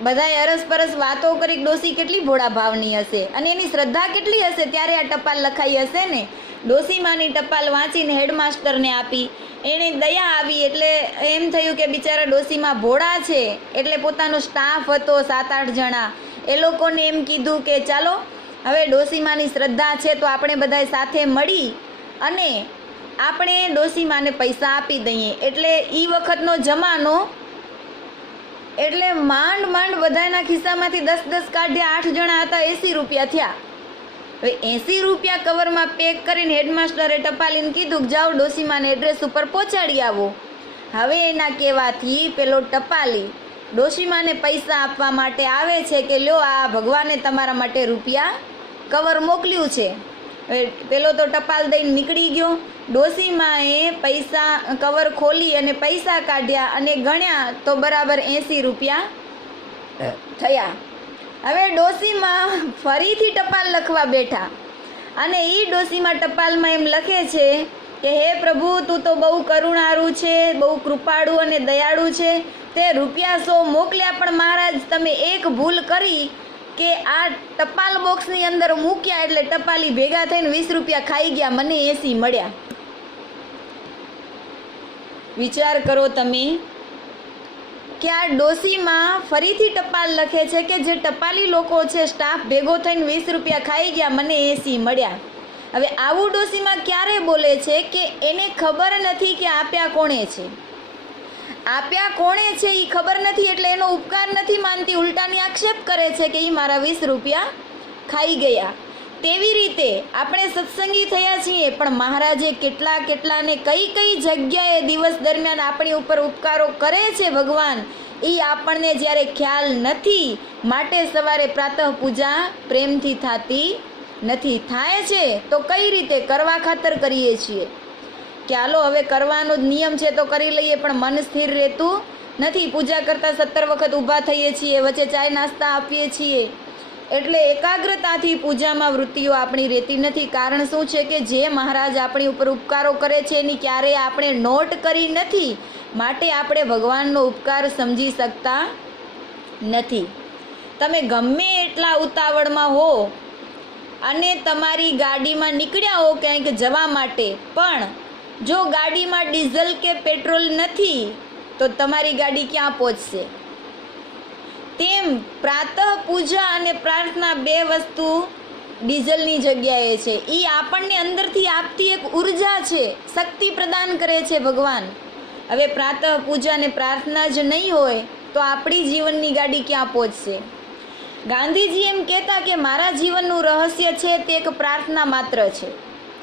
બધાએ અરસપરસ વાતો કરી ડોશી કેટલી ભોળા ભાવની હશે અને એની શ્રદ્ધા કેટલી હશે, ત્યારે આ ટપાલ લખાઈ હશે ને. ડોશીમાની ટપાલ વાંચીને હેડમાસ્ટરને આપી, એને દયા આવી એટલે એમ થયું કે બિચારા ડોશીમાં ભોળા છે, એટલે પોતાનો સ્ટાફ હતો 7-8 જણા, એ લોકોને એમ કીધું કે ચાલો હવે ડોશીમાની શ્રદ્ધા છે તો આપણે બધાએ સાથે મળી અને આપણે ડોશીમાને પૈસા આપી દઈએ. એટલે એ વખતનો જમાનો, એટલે માંડ માંડ બધાના ખિસ્સામાંથી 10-10 કાઢ્યા, 8 જણા હતા, 80 રૂપિયા થયા. હવે 80 રૂપિયા કવરમાં પેક કરીને હેડમાસ્ટરે ટપાલીને કીધું કે જાઓ ડોશીમાને એડ્રેસ ઉપર પહોંચાડી આવો. હવે એના કહેવાથી પેલો ટપાલી ડોશીમાને પૈસા આપવા માટે આવે છે કે લ્યો આ ભગવાને તમારા માટે રૂપિયા કવર મોકલ્યું છે. હવે પેલો તો ટપાલ દઈને નીકળી ગયો. ડોશીમાએ પૈસા કવર ખોલી અને પૈસા કાઢ્યા અને ગણ્યા તો બરાબર 80 રૂપિયા થયા. હવે ડોશીમાં ફરીથી ટપાલ લખવા બેઠા અને એ ડોશીમાં ટપાલમાં એમ લખે છે કે હે પ્રભુ, તું તો બહુ કરુણાળુ છે, બહુ કૃપાળુ અને દયાળુ છે, તે રૂપિયા 100 મોકલ્યા, પણ મહારાજ તમે એક ભૂલ કરી કે આ ટપાલ બોક્સની અંદર મૂક્યા એટલે ટપાલી ભેગા થઈને 20 રૂપિયા ખાઈ ગયા, મને 80 મળ્યા. વિચાર કરો તમે કે આ ડોશીમાં ફરીથી ટપાલ લખે છે કે જે ટપાલી લોકો છે સ્ટાફ ભેગો થઈને 20 રૂપિયા ખાઈ ગયા, મને 80 મળ્યા. હવે આવું ડોશીમાં ક્યારે બોલે છે કે એને ખબર નથી કે આપ્યા કોણે છે, આપ્યા કોણે છે એ ખબર નથી, એટલે એનો ઉપકાર નથી માનતી, ઉલટાની આક્ષેપ કરે છે કે એ મારા 20 રૂપિયા ખાઈ ગયા. તેવી રીતે આપણે સત્સંગી થયા છીએ, પણ મહારાજે કેટલાને કઈ જગ્યાએ દિવસ દરમિયાન આપણી ઉપર ઉપકારો કરે છે ભગવાન, એ આપણને જ્યારે ખ્યાલ નથી, માટે સવારે પ્રાતઃ પૂજા પ્રેમથી થતી નથી. થાય છે તો કઈ રીતે કરવા ખાતર કરીએ છીએ કે હાલો હવે કરવાનો જ નિયમ છે તો કરી લઈએ, પણ મન સ્થિર રહેતું નથી. પૂજા કરતાં 17 વખત ઊભા થઈએ છીએ, વચ્ચે ચાય નાસ્તા આપીએ છીએ, એટલે એકાગ્રતાથી પૂજામાં વૃત્તિઓ આપણી રહેતી નથી. કારણ શું છે કે જે મહારાજ આપણી ઉપર ઉપકારો કરે છે એની ક્યારેય આપણે નોટ કરી નથી, માટે આપણે ભગવાનનો ઉપકાર સમજી શકતા નથી. તમે ગમે એટલા ઉતાવળમાં હો અને તમારી ગાડીમાં નીકળ્યા હો ક્યાંક જવા માટે, પણ જો ગાડીમાં ડીઝલ કે પેટ્રોલ નથી તો તમારી ગાડી ક્યાં પહોંચશે? તેમ પ્રાતઃ પૂજા અને પ્રાર્થના 2 વસ્તુ ડીઝલની જગ્યાએ છે. એ આપણને અંદરથી આપતી એક ઉર્જા છે, શક્તિ પ્રદાન કરે છે ભગવાન. હવે પ્રાતઃ પૂજા અને પ્રાર્થના જ નહીં હોય તો આપણી જીવનની ગાડી ક્યાં પહોંચશે? ગાંધીજી એમ કહેતા કે મારા જીવનનું રહસ્ય છે તે એક પ્રાર્થના માત્ર છે.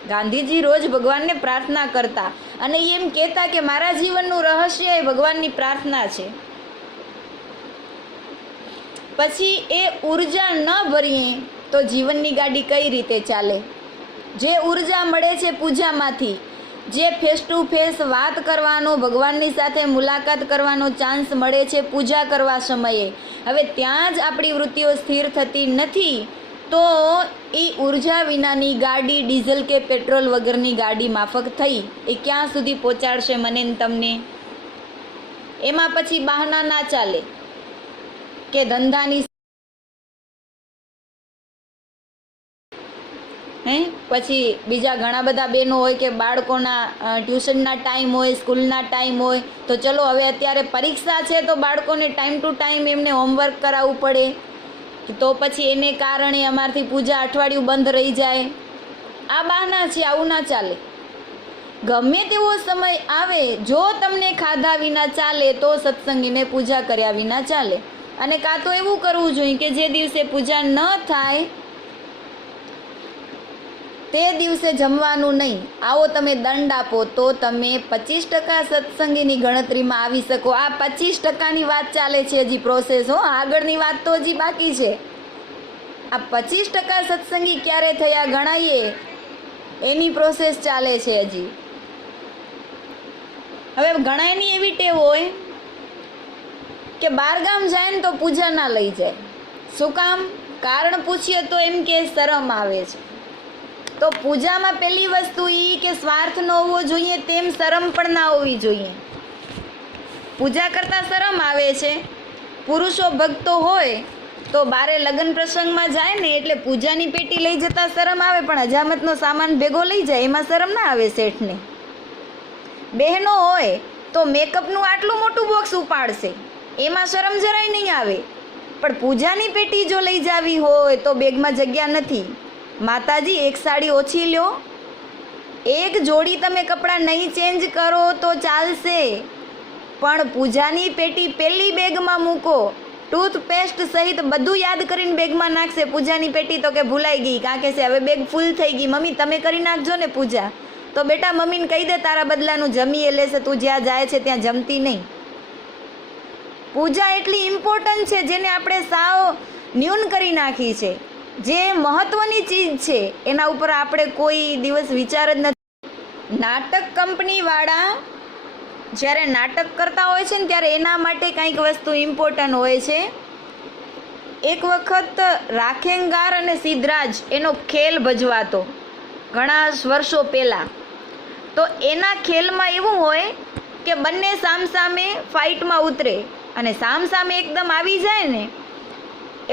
ગાંધીજી રોજ ભગવાનને પ્રાર્થના કરતા અને એમ કહેતા કે મારા જીવનનું રહસ્ય એ ભગવાનની પ્રાર્થના છે. પછી એ ઉર્જા ન ભરીએ તો જીવનની ગાડી કઈ રીતે ચાલે? જે ઉર્જા મળે છે પૂજામાંથી, જે ફેસ ટુ ફેસ વાત કરવાનો, ભગવાનની સાથે મુલાકાત કરવાનો ચાન્સ મળે છે પૂજા કરવા સમયે, હવે ત્યાં જ આપણી વૃત્તિઓ સ્થિર થતી નથી, તો એ ઉર્જા વિનાની ગાડી, ડીઝલ કે પેટ્રોલ વગરની ગાડી માફક થઈ એ ક્યાં સુધી પહોંચાડશે મને ને તમને? એમાં પછી બહાના ના ચાલે કે ધંધાની પછી બીજા ઘણા બધા બહેનો હોય કે બાળકોના ટ્યુશનના ટાઈમ હોય, સ્કૂલના ટાઈમ હોય, તો ચલો હવે અત્યારે પરીક્ષા છે તો બાળકોને ટાઈમ ટુ ટાઈમ એમને હોમવર્ક કરાવવું પડે, તો પછી એને કારણે અમારથી પૂજા અઠવાડિયું બંધ રહી જાય. આ બહાના છે, આવું ના ચાલે. ગમે તેવો સમય આવે, જો તમને ખાધા વિના ચાલે તો સત્સંગીને પૂજા કર્યા વિના ચાલે. અને કાં તો એવું કરવું જોઈએ કે જે દિવસે પૂજા ન થાય તે દિવસે જમવાનું નહીં. આવો તમે દંડ આપો તો તમે 25% સત્સંગીની ગણતરીમાં આવી શકો. આ 25%ની વાત ચાલે છે, હજી પ્રોસેસ હો, આગળની વાત તો હજી બાકી છે. આ 25% સત્સંગી ક્યારે થયા ગણાઈએ એની પ્રોસેસ ચાલે છે હજી. હવે ઘણાયની એવી ટેવ હોય કે બહારગામ જાય ને તો પૂજા ના લઈ જાય. શું કામ? કારણ પૂછીએ તો એમ કે શરમ આવે છે. તો પૂજામાં પહેલી વસ્તુ એ કે સ્વાર્થ ન હોવો જોઈએ, તેમ શરમ પણ ના હોવી જોઈએ. પૂજા કરતાં શરમ આવે છે. પુરુષો ભક્તો હોય તો બારે લગ્ન પ્રસંગમાં જાય ને એટલે પૂજાની પેટી લઈ જતા શરમ આવે, પણ હજામતનો સામાન ભેગો લઈ જાય એમાં શરમ ના આવે શેઠને. બહેનો હોય તો મેકઅપનું આટલું મોટું બોક્સ ઉપાડશે, એમાં શરમ જરાય નહીં આવે. પણ પૂજાની પેટી જો લઈ જાવી હોય તો બેગમાં જગ્યા નથી. માતાજી એક સાડી ઓછી લ્યો, એક જોડી તમે કપડાં નહીં ચેન્જ કરો તો ચાલશે, પણ પૂજાની પેટી પહેલી બેગમાં મૂકો. ટૂથપેસ્ટ સહિત બધું યાદ કરીને બેગમાં નાખશે. પૂજાની પેટી તો કે ભૂલાઈ ગઈ, કાં કે છે હવે બેગ ફૂલ થઈ ગઈ, મમ્મી તમે કરી નાખજો ને પૂજા. તો બેટા મમ્મીને કહી દે તારા બદલાનું જમી એ લેશે, તું જ્યાં જાય છે ત્યાં જમતી નહીં. પૂજા એટલી ઇમ્પોર્ટન્ટ છે જેને આપણે સાવ ન્યૂન કરી નાખી છે. જે મહત્વની ચીજ છે એના ઉપર આપણે કોઈ દિવસ વિચાર જ નથી. નાટક કંપનીવાળા જ્યારે નાટક કરતા હોય છે ને ત્યારે એના માટે કંઈક વસ્તુ ઇમ્પોર્ટન્ટ હોય છે. એક વખત રાખેંગાર અને સિદ્ધરાજ એનો ખેલ ભજવાતો ઘણા વર્ષો પહેલાં. તો એના ખેલમાં એવું હોય કે બંને સામસામે ફાઇટમાં ઉતરે અને સામસામે એકદમ આવી જાય ને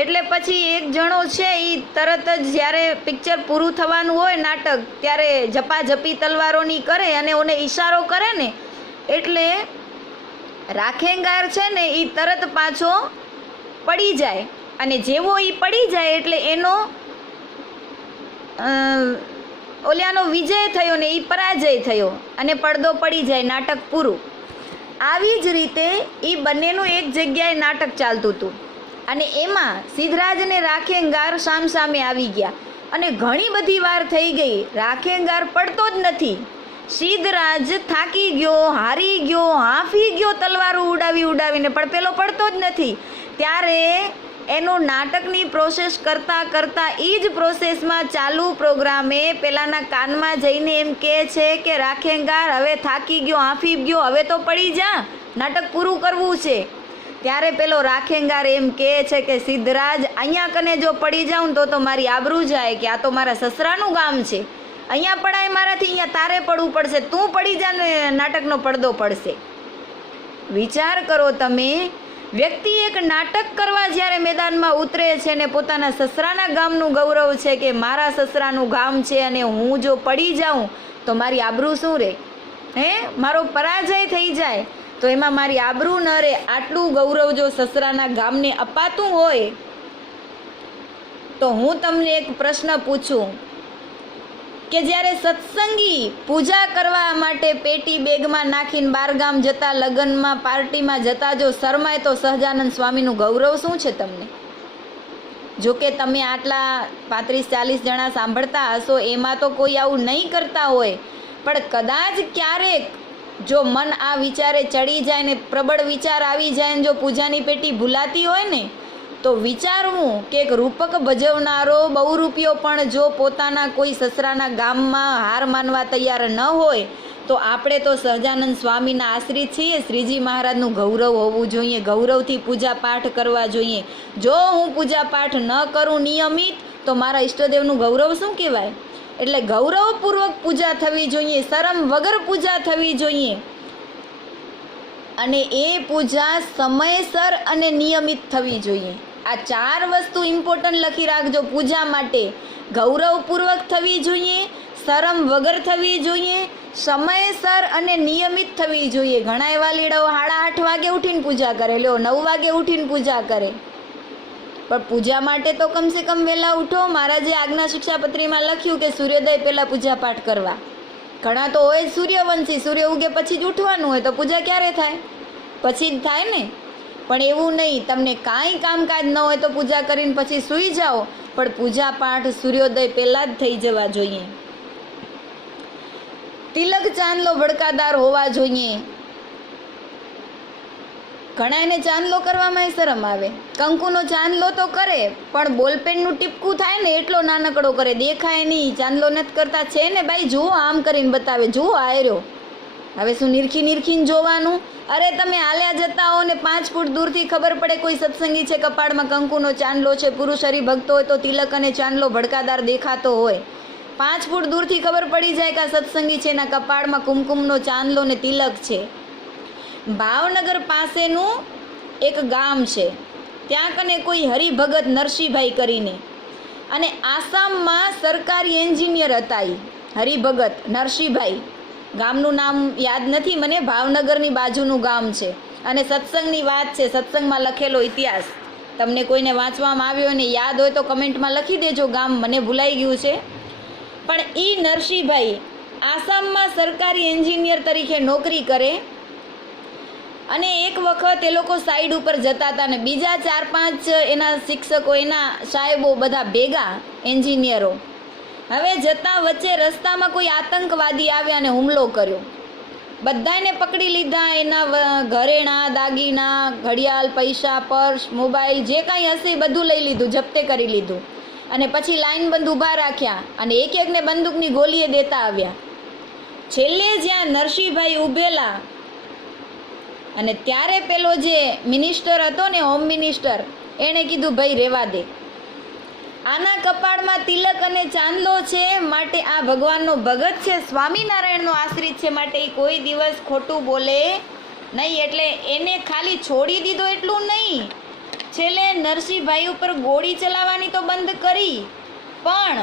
એટલે પછી એક જણો છે એ તરત જ જ્યારે પિક્ચર પૂરું થવાનું હોય નાટક ત્યારે ઝપાઝપી તલવારોની કરે અને ઓને ઈશારો કરે ને એટલે રાખેંગાર છે ને એ તરત પાછો પડી જાય અને જેવો એ પડી જાય એટલે એનો ઓલિયાનો વિજય થયો ને એ પરાજય થયો અને પડદો પડી જાય, નાટક પૂરું. આવી જ રીતે એ બંનેનું એક જગ્યાએ નાટક ચાલતું હતું અને એમાં સિદ્ધરાજ અને રાખેંગાર સામસામે આવી ગયા અને ઘણી બધી વાર થઈ ગઈ. રાખેંગાર પડતો જ નથી. સિદ્ધરાજ થાકી ગયો, હારી ગયો, હાંફી ગયો તલવારો ઉડાવીને, પણ પેલો પડતો જ નથી. ત્યારે એનું નાટકની પ્રોસેસ કરતાં એ જ પ્રોસેસમાં ચાલુ પ્રોગ્રામે પેલાના કાનમાં જઈને એમ કહે છે કે રાખેંગાર હવે થાકી ગયો, હાંફી ગયો, હવે તો પડી જા, નાટક પૂરું કરવું છે. ત્યારે પેલો રાખેંગાર એમ કહે છે કે સિદ્ધરાજ અહીંયા કને જો પડી જાઉં તો મારી આબરૂ જાય કે આ તો મારા સસરાનું ગામ છે, અહીંયા પડાય મારાથી, અહીંયા તારે પડવું પડશે, તું પડી જા ને નાટકનો પડદો પડશે. વિચાર કરો તમે, વ્યક્તિ એક નાટક કરવા જ્યારે મેદાનમાં ઉતરે છે ને પોતાના સસરાના ગામનું ગૌરવ છે કે મારા સસરાનું ગામ છે અને હું જો પડી જાઉં તો મારી આબરૂ શું રહે? મારો પરાજય થઈ જાય તો એમાં મારી આબરૂ ન રહે. આટલું ગૌરવ જો સસરાના ગામને અપાતું હોય તો હું તમને એક પ્રશ્ન પૂછું કે જ્યારે સત્સંગી પૂજા કરવા માટે પેટી બેગમાં નાખીને બારગામ જતા, લગ્નમાં પાર્ટીમાં જતા જો શરમાય તો સહજાનંદ સ્વામીનું ગૌરવ શું છે તમને? જો કે તમે આટલા 35-40 જણા સાંભળતા હશો એમાં તો કોઈ આવું નહીં કરતા હોય, પણ કદાચ ક્યારેક જો મન આ વિચારે ચડી જાય ને પ્રબળ વિચાર આવી જાય ને જો પૂજાની પેટી ભૂલાતી હોય ને તો વિચારવું કે એક રૂપક ભજવનારો બહુરૂપિયો પણ જો પોતાના કોઈ સસરાના ગામમાં હાર માનવા તૈયાર ન હોય તો આપણે તો સહજાનંદ સ્વામીના આશ્રિત છીએ. શ્રીજી મહારાજનું ગૌરવ હોવું જોઈએ, ગૌરવથી પૂજા પાઠ કરવા જોઈએ. જો હું પૂજા પાઠ ન કરું નિયમિત તો મારા ઈષ્ટદેવનું ગૌરવ શું કહેવાય? એટલે ગૌરવપૂર્વક પૂજા થવી જોઈએ, શરમ વગર પૂજા થવી જોઈએ અને એ પૂજા સમયસર અને નિયમિત થવી જોઈએ. આ 4 વસ્તુ ઇમ્પોર્ટન્ટ લખી રાખજો પૂજા માટે. ગૌરવપૂર્વક થવી જોઈએ, શરમ વગર થવી જોઈએ, સમયસર અને નિયમિત થવી જોઈએ. ઘણા એવા લીડાઓ 8:30 વાગે ઉઠીને પૂજા કરે, 9 વાગે ઉઠીને પૂજા કરે, પણ પૂજા માટે તો કમસે કમ વહેલા ઉઠો. મહારાજે આજ્ઞા શિક્ષાપત્રીમાં લખ્યું કે સૂર્યોદય પહેલાં પૂજા પાઠ કરવા. ઘણા તો હોય સૂર્યવંશી, સૂર્ય ઉગે પછી જ ઉઠવાનું હોય તો પૂજા ક્યારે થાય? પછી જ થાય ને. પણ એવું નહીં, તમને કાંઈ કામકાજ ન હોય તો પૂજા કરીને પછી સૂઈ જાઓ, પણ પૂજા પાઠ સૂર્યોદય પહેલાં જ થઈ જવા જોઈએ. તિલક ચાંદલો ભડકાદાર હોવા જોઈએ. ઘણા એને ચાંદલો કરવામાં શરમ આવે. કંકુનો ચાંદલો તો કરે, પણ બોલપેનનું ટીપકું થાય ને એટલો નાનકડો કરે, દેખાય નહીં. ચાંદલો નથી કરતા. છે ને ભાઈ, જુઓ આમ કરીને બતાવે, જુઓ આયરો. હવે શું નીરખીને જોવાનું? અરે તમે હાલ્યા જતા હો ને 5 ફૂટ દૂરથી ખબર પડે કોઈ સત્સંગી છે, કપાળમાં કંકુનો ચાંદલો છે. પુરુષ હરિભક્તો હોય તો તિલક અને ચાંદલો ભડકાદાર દેખાતો હોય. 5 ફૂટ દૂરથી ખબર પડી જાય કે આ સત્સંગી છે, એના કપાળમાં કુમકુમનો ચાંદલો ને તિલક છે. ભાવનગર પાસેનું એક ગામ છે, ત્યાં કને કોઈ હરિભગત નરસિંહભાઈ કરીને, અને આસામમાં સરકારી એન્જિનિયર હતા. એ હરિભગત નરસિંહભાઈ, ગામનું નામ યાદ નથી મને, ભાવનગરની બાજુનું ગામ છે. અને સત્સંગની વાત છે, સત્સંગમાં લખેલો ઇતિહાસ. તમને કોઈને વાંચવામાં આવ્યો અને યાદ હોય તો કમેન્ટમાં લખી દેજો, ગામ મને ભૂલાઈ ગયું છે. પણ એ નરસિંહભાઈ આસામમાં સરકારી એન્જિનિયર તરીકે નોકરી કરે, અને એક વખત એ લોકો સાઈડ ઉપર જતા હતા ને બીજા 4-5 એના શિક્ષકો, એના સાહેબો બધા ભેગા એન્જિનિયરો. હવે જતાં વચ્ચે રસ્તામાં કોઈ આતંકવાદી આવ્યા અને હુમલો કર્યો. બધાને પકડી લીધા. એના ઘરેણા, દાગીના, ઘડિયાળ, પૈસા, પર્સ, મોબાઈલ જે કાંઈ હશે એ બધું લઈ લીધું, જપ્તે કરી લીધું. અને પછી લાઈન બંધ ઊભા રાખ્યા અને એક-એકને બંદૂકની ગોળીએ દેતા આવ્યા. છેલ્લે જ્યાં નરસિંહભાઈ ઊભેલા, અને ત્યારે પેલો જે મિનિસ્ટર હતો ને, હોમ મિનિસ્ટર, એણે કીધું ભાઈ રહેવા દે, આના કપાળમાં તિલક અને ચાંદલો છે, માટે આ ભગવાનનો ભગત છે, સ્વામિનારાયણનો આશ્રિત છે, માટે એ કોઈ દિવસ ખોટું બોલે નહીં. એટલે એને ખાલી છોડી દીધો એટલું નહીં, છેલ્લે નરસિંહભાઈ ઉપર ગોળી ચલાવવાની તો બંધ કરી, પણ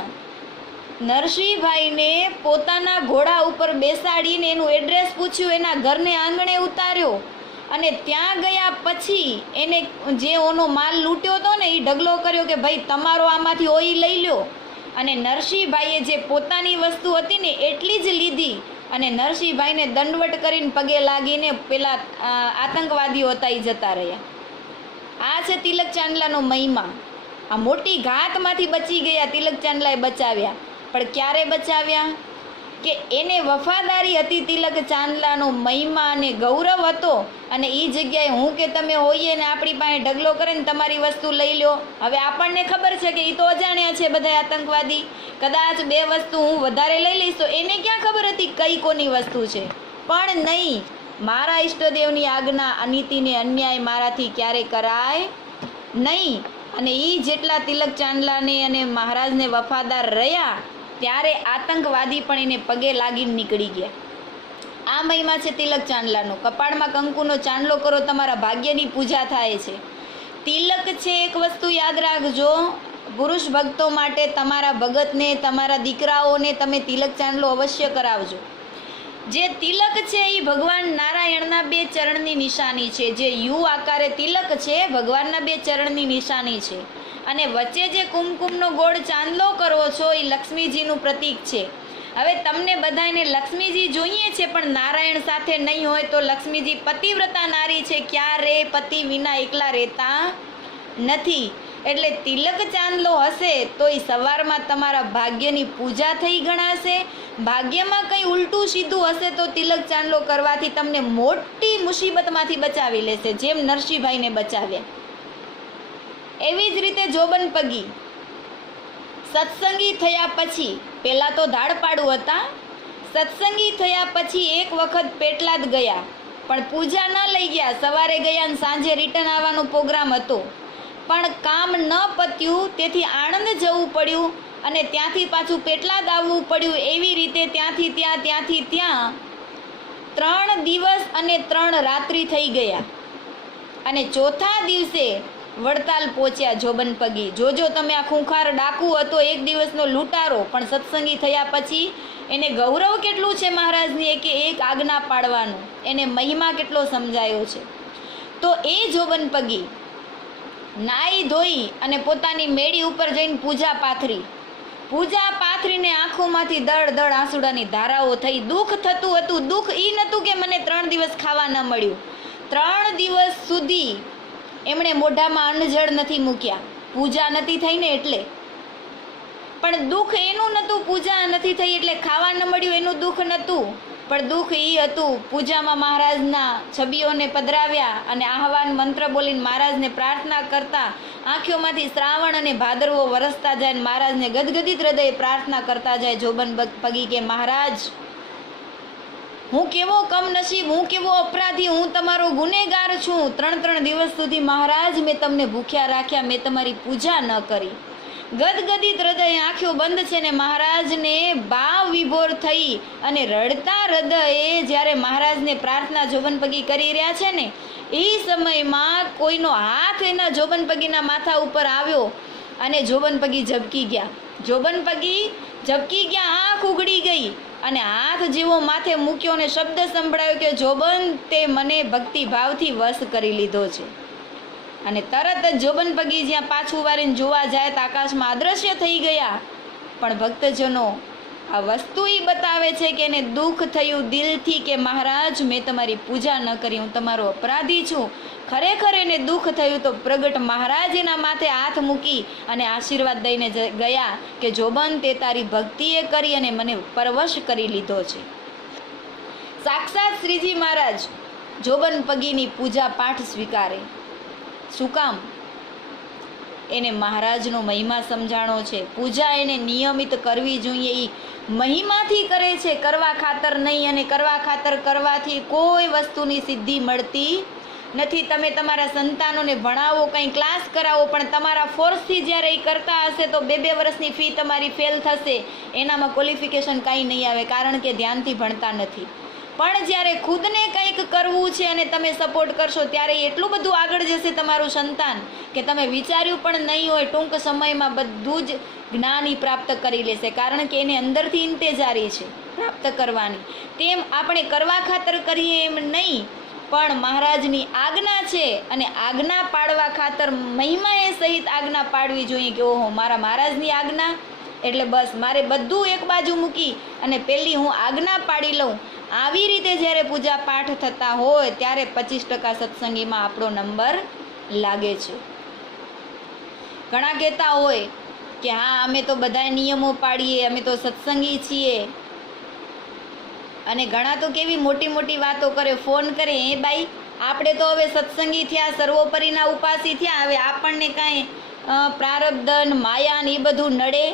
નરસિંહભાઈને પોતાના ઘોડા ઉપર બેસાડીને એનું એડ્રેસ પૂછ્યું, એના ઘરને આંગણે ઉતાર્યો, અને ત્યાં ગયા પછી એને જે ઓનો માલ લૂંટ્યો હતો ને એ ઢગલો કર્યો કે ભાઈ તમારો આમાંથી ઓઈ લઈ લો. અને નરસિંહભાઈએ જે પોતાની વસ્તુ હતી ને એટલી જ લીધી, અને નરસિંહભાઈને દંડવટ કરીને પગે લાગીને પેલા આતંકવાદીઓ હતા એ જતા રહ્યા. આ છે તિલક ચાંદલાનો મહિમા. આ મોટી ઘાતમાંથી બચી ગયા, તિલક ચાંદલાએ બચાવ્યા. પણ ક્યારે બચાવ્યા? કે એને વફાદારી હતી, તિલક ચાંદલાનો મહિમા અને ગૌરવ હતો. અને એ જગ્યાએ હું કે તમે હોઈએ ને આપણી પાસે ઢગલો કરે ને તમારી વસ્તુ લઈ લો. હવે આપણને ખબર છે કે એ તો અજાણ્યા છે બધા આતંકવાદી, કદાચ 2 વસ્તુ હું વધારે લઈ લઈશ તો એને ક્યાં ખબર હતી કઈ કોની વસ્તુ છે. પણ નહીં, મારા ઈષ્ટદેવની આજ્ઞા, અનીતિને અન્યાય મારાથી ક્યારે કરાય નહીં. અને એ જેટલા તિલક ચાંદલાને અને મહારાજને વફાદાર રહ્યા, ત્યારે આતંકવાદી પણ એને પગે લાગીને નીકળી ગયા. આ મહિમા છે તિલક ચાંદલાનો. કપાળમાં કંકુનો ચાંદલો કરો, તમારા ભાગ્યની પૂજા થાય છે. તિલક છે, એક વસ્તુ યાદ રાખજો, પુરુષ ભક્તો માટે તમારા ભગતને, તમારા દીકરાઓને તમે તિલક ચાંદલો અવશ્ય કરાવજો. જે તિલક છે એ ભગવાન નારાયણના 2 ચરણની નિશાની છે. જે યુ આકારે તિલક છે ભગવાનના 2 ચરણની નિશાની છે. અને વચ્ચે જે કુમકુમનો ગોળ ચાંદલો કરવો છો એ લક્ષ્મીજીનું પ્રતીક છે. હવે તમને બધાને લક્ષ્મીજી જોઈએ છે, પણ નારાયણ સાથે નહીં હોય તો લક્ષ્મીજી પતિવ્રતા નારી છે, ક્યારે પતિ વિના એકલા રહેતા નથી. એટલે તિલક ચાંદલો હશે તો એ સવારમાં તમારા ભાગ્યની પૂજા થઈ ગણાશે. ભાગ્યમાં કંઈ ઉલટું સીધું હશે તો તિલક ચાંદલો કરવાથી તમને મોટી મુસીબતમાંથી બચાવી લેશે, જેમ નરસિંહભાઈને બચાવ્યા. એવી જ રીતે જોબન પગી સત્સંગી થયા પછી, પહેલાં તો ધાડપાડું હતા, સત્સંગી થયા પછી એક વખત પેટલાદ ગયા, પણ પૂજા ન લઈ ગયા. સવારે ગયા અને સાંજે રિટર્ન આવવાનો પ્રોગ્રામ હતો, પણ કામ ન પત્યું, તેથી આણંદ જવું પડ્યું અને ત્યાંથી પાછું પેટલાદ આવવું પડ્યું. એવી રીતે ત્યાંથી ત્યાં 3 દિવસ અને 3 રાત્રિ થઈ ગયા. અને ચોથા દિવસે વડતાલ પહોંચ્યા જોબન પગી. જોજો તમે, આ ખૂંખાર ડાકુ હતો, 1 દિવસનો લૂંટારો, પણ સત્સંગી થયા પછી એને ગૌરવ કેટલું છે મહારાજની, કે એક આજ્ઞા પાડવાનું, એને મહિમા કેટલો સમજાયો છે. તો એ જોબન પગી નાઈ ધોઈ અને પોતાની મેળી ઉપર જઈને પૂજા પાથરીને આંખોમાંથી દળ આંસુડાની ધારાઓ થઈ. દુઃખ થતું હતું. દુઃખ એ નહોતું કે મને 3 દિવસ ખાવા ન મળ્યું. 3 દિવસ સુધી એમણે મોઢામાં અન્નજળ નથી મૂક્યા, પૂજા નથી થઈ ને એટલે. પણ દુઃખ એનું નહોતું, પૂજા નથી થઈ એટલે ખાવા ન મળ્યું એનું દુઃખ નહોતું, પણ દુઃખ એ હતું, પૂજામાં મહારાજના છબીઓને પધરાવ્યા અને આહવાન મંત્ર બોલીને મહારાજને પ્રાર્થના કરતા આંખોમાંથી શ્રાવણ અને ભાદરવો વરસતા જાય અને મહારાજને ગદગદિત હૃદય પ્રાર્થના કરતા જાય. જોબન પગી કે મહારાજ, હું કેવો કમનસીબ, હું કેવો અપરાધી, હું તમારો ગુનેગાર છું. 3 દિવસ સુધી મહારાજ મેં તમને ભૂખ્યા રાખ્યા, મેં તમારી પૂજા ન કરી. ગદગદિત હૃદય, આંખો બંધ છે ને મહારાજને ભાવ વિભોર થઈ અને રડતા હૃદયે જ્યારે મહારાજને પ્રાર્થના જોબનપગી કરી રહ્યા છે ને એ સમયમાં કોઈનો હાથ એના જોબનપગીના માથા ઉપર આવ્યો અને જોબનપગી ઝબકી ગયા. જોબનપગી ઝબકી ગયા, આંખ ઉઘડી ગઈ અને હાથ જેવો માથે મૂક્યો અને શબ્દ સંભળાયો કે જોબન, તે મને ભક્તિ ભાવથી વશ કરી લીધો છે. અને તરત જ જોબનપગી જ્યાં પાછું વારીને જોવા જાય તો આકાશમાં અદ્રશ્ય થઈ ગયા. પણ ભક્તજનો, આ વસ્તુ એ બતાવે છે કે એને દુઃખ થયું દિલથી કે મહારાજ મેં તમારી પૂજા ન કરી, હું તમારો અપરાધી છું. ખરેખર એને દુઃખ થયું તો પ્રગટ મહારાજ એના માથે હાથ મૂકી અને આશીર્વાદ દઈને ગયા કે જોબન, તે તારી ભક્તિએ કરી અને મને પરવશ કરી લીધો છે. સાક્ષાત શ્રીજી મહારાજ જોબનપગીની પૂજા પાઠ સ્વીકારે. શું કામ? એને મહારાજનો મહિમા સમજાણો છે. પૂજા એને નિયમિત કરવી જોઈએ. એ મહિમાથી કરે છે, કરવા ખાતર નહીં. અને કરવા ખાતર કરવાથી કોઈ વસ્તુની સિદ્ધિ મળતી નથી. તમે તમારા સંતાનોને ભણાવો, કંઈ ક્લાસ કરાવો, પણ તમારા ફોર્સથી જ્યારે એ કરતા હશે તો 2 વર્ષની ફી તમારી ફેલ થશે. એનામાં ક્વોલિફિકેશન કાંઈ નહીં આવે, કારણ કે ધ્યાનથી ભણતા નથી. પણ જ્યારે ખુદને કંઈક કરવું છે અને તમે સપોર્ટ કરશો ત્યારે એટલું બધું આગળ જશે તમારું સંતાન કે તમે વિચાર્યું પણ નહીં હોય ટૂંક સમયમાં બધું જ જ્ઞાન પ્રાપ્ત કરી લેશે. કારણ કે એને અંદરથી ઇંતેજારી છે પ્રાપ્ત કરવાની. તેમ આપણે કરવા ખાતર કરીએ એમ નહીં, પણ મહારાજની આજ્ઞા છે અને આજ્ઞા પાડવા ખાતર મહિમાએ સહિત આજ્ઞા પાડવી જોઈએ કે ઓહો, મારા મહારાજની આજ્ઞા એટલે બસ મારે બધું એક બાજુ મૂકી અને પહેલી હું આજ્ઞા પાડી લઉં. આવી રીતે જ્યારે પૂજા પાઠ થતા હોય ત્યારે 25% સત્સંગીમાં આપણો નંબર લાગે છે. ઘણા કહેતા હોય કે હા, અમે તો બધા નિયમો પાડીએ, અમે તો સત્સંગી છીએ. અને ઘણા તો કેવી મોટી મોટી વાતો કરે, ફોન કરે, એ બાઈ આપણે તો હવે સત્સંગી થયા, સર્વોપરીના ઉપાસી થયા, હવે આપણને કાંઈ પ્રારબ્ધન માયાન એ બધું નડે?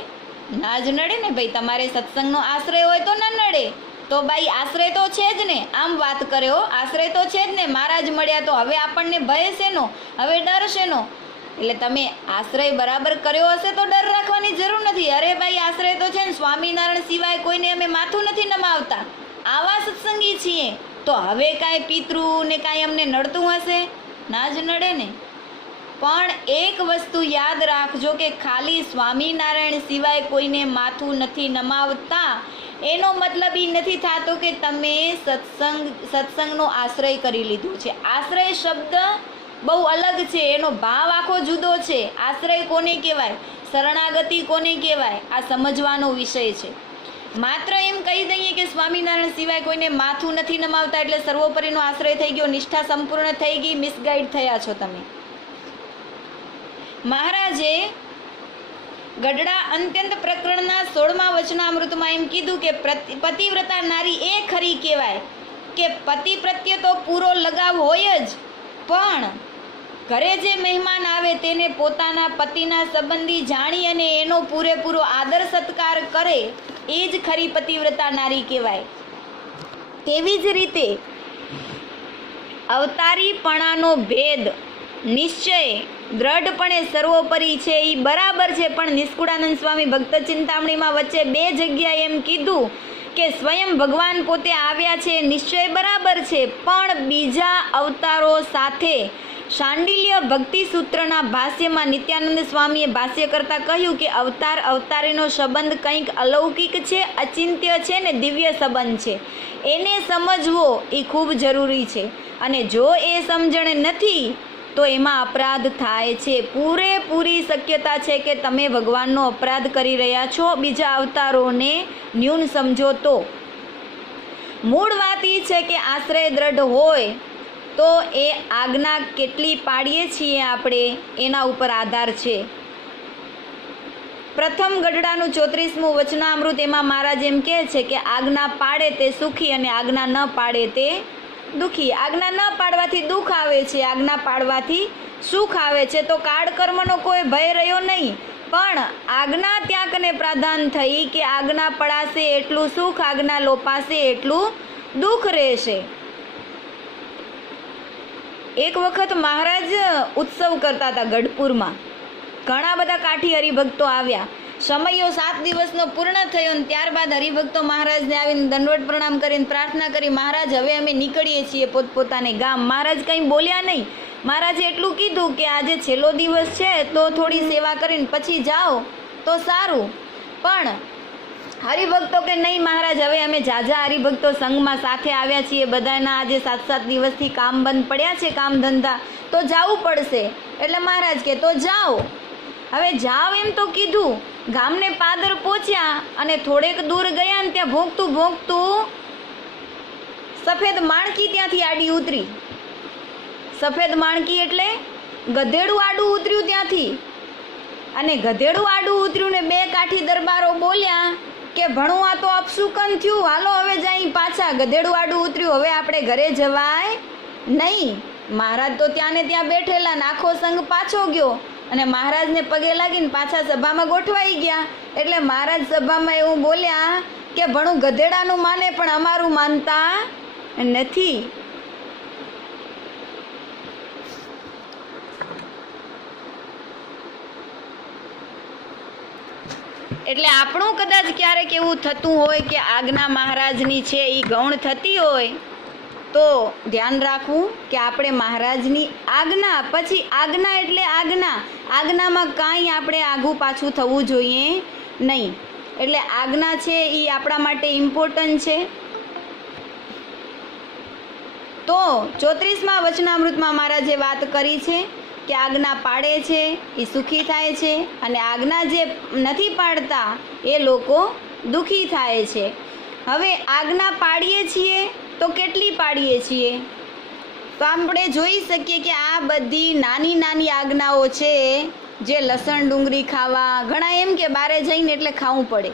ના જ નડે ને ભાઈ. તમારે સત્સંગનો આશ્રય હોય તો ના નડે. તો ભાઈ આશ્રય તો છે જ ને. આમ વાત કરે હો, આશ્રય તો છે જ ને. મહારાજ મળ્યા તો હવે આપણને ભય શેનો, હવે ડર શેનો? એટલે તમે આશ્રય બરાબર કર્યો હશે તો ડર રાખવાની જરૂર નથી. અરે ભાઈ આશ્રય તો છે ને, સ્વામિનારાયણ સિવાય કોઈને અમે માથું નથી નમાવતા, આવા સત્સંગી છીએ. તો હવે કાંઈ પિતૃને કાંઈ અમને નડતું હશે? ના જ નડે ને. પણ એક વસ્તુ યાદ રાખજો કે ખાલી સ્વામિનારાયણ સિવાય કોઈને માથું નથી નમાવતા એનો મતલબ એ નથી થતો કે તમે સત્સંગનો આશ્રય કરી લીધું છે. આશ્રય શબ્દ બહુ અલગ છે, એનો ભાવ આખો જુદો છે. આશ્રય કોને કહેવાય, શરણાગતિ કોને કહેવાય, આ સમજવાનો વિષય છે. માત્ર એમ કહી દઈએ કે સ્વામિનારાયણ સિવાય કોઈને માથું નથી નમાવતા એટલે સર્વોપરીનો આશ્રય થઈ ગયો, નિષ્ઠા સંપૂર્ણ થઈ ગઈ, મિસગાઈડ થયા છો તમે. મહારાજે ગઢડા અત્યંત પ્રકરણના 16મા વચનામૃતમાં એમ કીધું કે પતિવ્રતા નારી એ ખરી કહેવાય કે પતિ પ્રત્યે તો પૂરો લગાવ હોય જ, પણ ઘરે જે મહેમાન આવે તેને પોતાના પતિના સંબંધી જાણી અને એનો પૂરેપૂરો આદર સત્કાર કરે એ જ ખરી પતિવ્રતા નારી કહેવાય. તેવી જ રીતે અવતારીપણાનો ભેદ નિશ્ચય દ્રઢપણે સર્વોપરી છે એ બરાબર છે, પણ નિષ્કુળાનંદ સ્વામી ભક્ત ચિંતામણીમાં વચ્ચે 2 જગ્યાએ એમ કીધું કે સ્વયં ભગવાન પોતે આવ્યા છે, નિશ્ચય બરાબર છે, પણ બીજા અવતારો સાથે શાંડિલ્ય ભક્તિ સૂત્રના ભાષ્યમાં નિત્યાનંદ સ્વામીએ ભાષ્ય કરતાં કહ્યું કે અવતાર અવતારીનો સંબંધ કંઈક અલૌકિક છે, અચિંત્ય છે ને દિવ્ય સંબંધ છે. એને સમજવો એ ખૂબ જરૂરી છે, અને જો એ સમજણ નથી તો એમાં અપરાધ થાય છે. પૂરેપૂરી શક્યતા છે કે તમે ભગવાનનો અપરાધ કરી રહ્યા છો બીજા અવતારોને ન્યૂન સમજો તો. મૂળ વાત એ છે કે આશ્રય દ્રઢ હોય તો એ આજ્ઞા કેટલી પાડીએ છીએ આપણે એના ઉપર આધાર છે. પ્રથમ ગઢડાનું 34મું વચનામૃત, એમાં મહારાજ એમ કહે છે કે આજ્ઞા પાડે તે સુખી અને આજ્ઞા ન પાડે તે દુઃખી. આજ્ઞા ન પાડવાથી દુઃખ આવે છે, આજ્ઞા પાડવાથી સુખ આવે છે. તો કાળકર્મનો કોઈ ભય રહ્યો નહીં, પણ આજ્ઞા ત્યાં કને પ્રાધાન થઈ કે આજ્ઞા પડાશે એટલું સુખ, આજ્ઞા લોપાશે એટલું દુઃખ રહેશે. એક વખત મહારાજ ઉત્સવ કરતા હતા ગઢપુરમાં. ઘણા બધા કાઠી હરિભક્તો આવ્યા. સમયો 7 દિવસનો પૂર્ણ થયો ને ત્યારબાદ હરિભક્તો મહારાજને આવીને દંડવત પ્રણામ કરીને પ્રાર્થના કરી, મહારાજ હવે અમે નીકળીએ છીએ પોતપોતાને ગામ. મહારાજ કંઈ બોલ્યા નહીં. મહારાજે એટલું કીધું કે આજે છેલ્લો દિવસ છે તો થોડી સેવા કરીને પછી જાઓ તો સારું. પણ હરિભક્તો કે નહીં મહારાજ, હવે અમે ઝાઝા હરિભક્તો સંઘમાં સાથે આવ્યા છીએ, બધાના આજે 7-7 દિવસથી કામ બંધ પડ્યા છે, કામ ધંધા, તો જવું પડશે. એટલે મહારાજ કે તો જાઓ. હવે જાઓ એમ તો કીધું. ગામને પાદર પહોંચ્યા અને થોડેક દૂર ગયા ને ત્યાં ભોંકતું ભોંકતું સફેદ માણકી ત્યાંથી આડી ઉતરી. સફેદ માણકી એટલે ગધેડું આડું ઉતર્યું ત્યાંથી. અને ગધેડું આડું ઉતર્યું ને 2 કાઠી દરબારો બોલ્યા કે ભણું આ તો અપશુકન થયું, હાલો હવે જાય પાછા. ગધેડું આડું ઉતર્યું, હવે આપણે ઘરે જવાય નહીં. મહારાજ તો ત્યાં ને ત્યાં બેઠેલા, આખો સંઘ પાછો ગયો અને મહારાજને પગે લાગીને પાછા સભામાં ગોઠવાઈ ગયા. એટલે મહારાજ સભામાં એવું બોલ્યા કે ભણું ગધેડાનું માને પણ અમારું માનતા નથી. એટલે આપણું કદાચ ક્યારેક એવું થતું હોય કે આજ્ઞા મહારાજની છે એ ગૌણ થતી હોય તો ધ્યાન રાખવું કે આપણે મહારાજની આજ્ઞા, પછી આજ્ઞા એટલે આજ્ઞા, આજ્ઞામાં કાંઈ આપણે આઘું પાછું થવું જોઈએ નહીં. એટલે આજ્ઞા છે એ આપણા માટે ઇમ્પોર્ટન્ટ છે. તો 34મા વચનામૃતમાં મહારાજે વાત કરી છે કે આજ્ઞા પાડે છે એ સુખી થાય છે અને આજ્ઞા જે નથી પાડતા એ લોકો દુઃખી થાય છે. હવે આજ્ઞા પાડીએ છીએ તો કેટલી પાડીએ છીએ? તો આપણે જોઈ શકીએ કે આ બધી નાની નાની આજ્ઞાઓ છે, જે લસણ ડુંગળી ખાવા, ઘણા એમ કે બારે જઈને એટલે ખાવું પડે.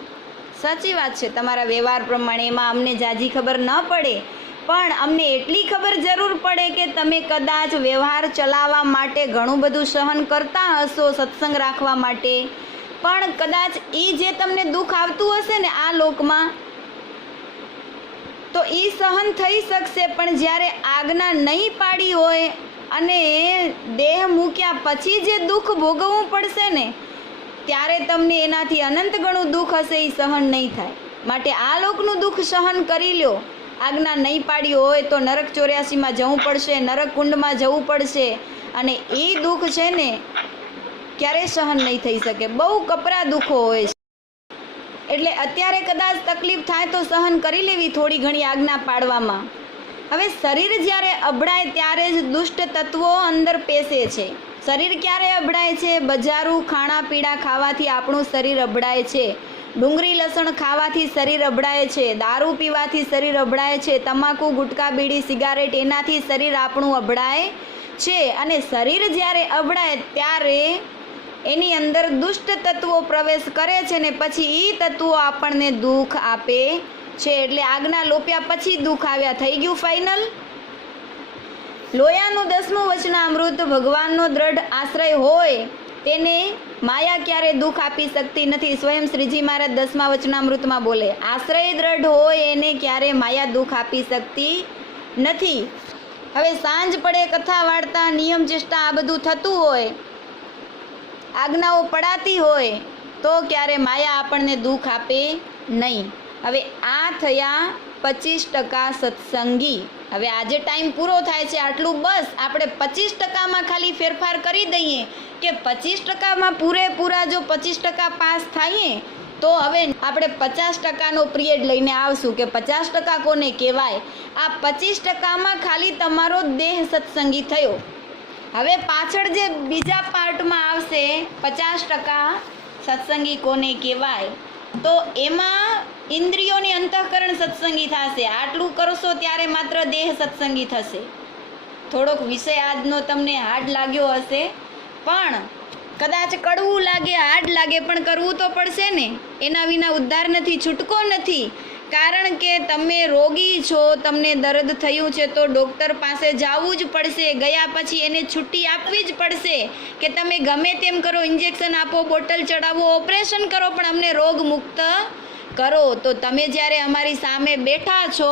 સાચી વાત છે, તમારા વ્યવહાર પ્રમાણે એમાં અમને જાજી ખબર ન પડે, પણ અમને એટલી ખબર જરૂર પડે કે તમે કદાચ વ્યવહાર ચલાવવા માટે ઘણું બધું સહન કરતા હશો સત્સંગ રાખવા માટે, પણ કદાચ એ જે તમને દુઃખ આવતું હશે ને આ લોકમાં, તો એ સહન થઈ શકશે. પણ જ્યારે આજ્ઞા નહીં પાડી હોય અને દેહ મૂક્યા પછી જે દુઃખ ભોગવવું પડશે ને, ત્યારે તમને એનાથી અનંત ગણું દુઃખ હશે, એ સહન નહીં થાય. માટે આ લોકનું દુઃખ સહન કરી લ્યો. આજ્ઞા નહીં પાડી હોય તો નરક 84માં જવું પડશે, નરક કુંડમાં જવું પડશે, અને એ દુઃખ છે ને ક્યારેય સહન નહીં થઈ શકે. બહુ કપરા દુઃખો હોય છે. એટલે અત્યારે કદાચ તકલીફ થાય તો સહન કરી લેવી થોડી ઘણી આજ્ઞા પાડવામાં. હવે શરીર જ્યારે અભડાય ત્યારે જ દુષ્ટ તત્વો અંદર પેસે છે. શરીર ક્યારે અભડાય છે? બજારું ખાણા પીણા ખાવાથી આપણું શરીર અભડાય છે. ડુંગળી લસણ ખાવાથી શરીર અભડાય છે. દારૂ પીવાથી શરીર અભડાય છે. તમાકુ ગુટકા બીડી સિગારેટ એનાથી શરીર આપણું અભડાય છે. અને શરીર જ્યારે અભડાય ત્યારે એની અંદર દુષ્ટ તત્વો પ્રવેશ કરે છે ને પછી એ તત્વો આપણને દુઃખ આપે છે. એટલે આજ્ઞા લોપ્યા પછી દુઃખ આવ્યા, થઈ ગયું ફાઇનલ. લોયાનું 10મું વચનામૃત, ભગવાનનો દ્રઢ આશ્રય હોય તેને માયા ક્યારે દુઃખ આપી શકતી નથી. સ્વયં શ્રીજી મહારાજ 10મા વચનામૃતમાં બોલે, આશ્રય દ્રઢ હોય એને ક્યારે માયા દુઃખ આપી શકતી નથી. હવે સાંજ પડે કથા વાર્તા નિયમ ચેષ્ટા આ બધું થતું હોય, આજ્ઞાઓ પડાતી હોય તો ક્યારે માયા આપણને દુઃખ આપે નહીં. હવે આ થયા 25% સત્સંગી. હવે આજે ટાઈમ પૂરો થાય છે, આટલું બસ. આપણે 25%માં ખાલી ફેરફાર કરી દઈએ કે 25%માં પૂરેપૂરા જો 25% પાસ થઈએ તો હવે આપણે 50%નો પિરિયડ લઈને આવશું કે 50% કોને કહેવાય. આ 25%માં ખાલી તમારો દેહ સત્સંગી થયો. હવે પાછળ જે બીજા પાર્ટમાં આવશે 50% સત્સંગી કોને કહેવાય, તો એમાં ઇન્દ્રિયોની અંતઃકરણ સત્સંગી થશે. આટલું કરશો ત્યારે માત્ર દેહ સત્સંગી થશે. થોડોક વિષય આજનો તમને હાર્ડ લાગ્યો હશે, પણ કદાચ કડવું લાગે, હાર્ડ લાગે, પણ કરવું તો પડશે ને. એના વિના ઉદ્ધાર નથી, છૂટકો નથી. કારણ કે તમે રોગી છો, તમને દર્દ થયું છે તો ડૉક્ટર પાસે જવું જ પડશે. ગયા પછી એને છૂટી આપવી જ પડશે કે તમે ગમે તેમ કરો, ઇન્જેક્શન આપો, બોટલ ચડાવો, ઓપરેશન કરો, પણ અમને રોગ મુક્ત કરો. તો તમે જ્યારે અમારી સામે બેઠા છો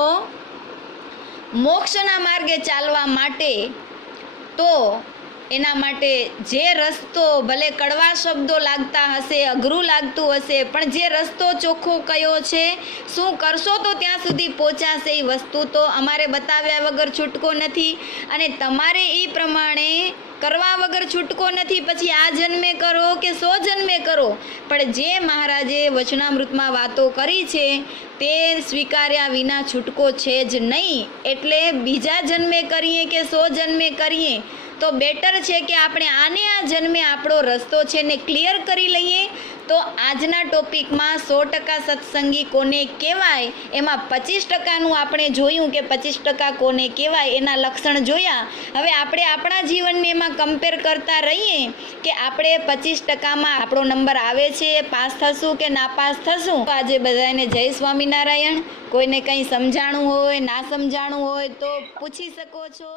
મોક્ષના માર્ગે ચાલવા માટે, તો એના માટે જે રસ્તો ભલે કડવા શબ્દો લાગતા હશે, અઘરું લાગતું હશે, પણ જે રસ્તો ચોખ્ખો કયો છે, શું કરશો તો ત્યાં સુધી પહોંચાશે, એ વસ્તુ તો અમારે બતાવ્યા વગર છૂટકો નથી. અને તમારે એ પ્રમાણે કરવા વગર છૂટકો નથી. પછી આ જન્મે કરો કે 100 જન્મે કરો, પણ જે મહારાજે વચનામૃતમાં વાતો કરી છે તે સ્વીકાર્યા વિના છૂટકો છે જ નહીં. એટલે બીજા જન્મે કરીએ કે 100 જન્મે કરીએ તો બેટર છે કે આપણે આને આ જન્મે આપણો રસ્તો છે ને ક્લિયર કરી લઈએ. તો આજના ટોપિકમાં 100% સત્સંગી કોને કહેવાય, એમાં 25%નું આપણે જોયું કે 25% કોને કહેવાય, એના લક્ષણ જોયા. હવે આપણે આપણા જીવનને એમાં કમ્પેર કરતા રહીએ કે આપણે 25%માં આપણો નંબર આવે છે, પાસ થશું કે નાપાસ થશું. આજે બધાને જય સ્વામિનારાયણ. કોઈને કંઈ સમજાણું હોય, ના સમજાણું હોય તો પૂછી શકો છો.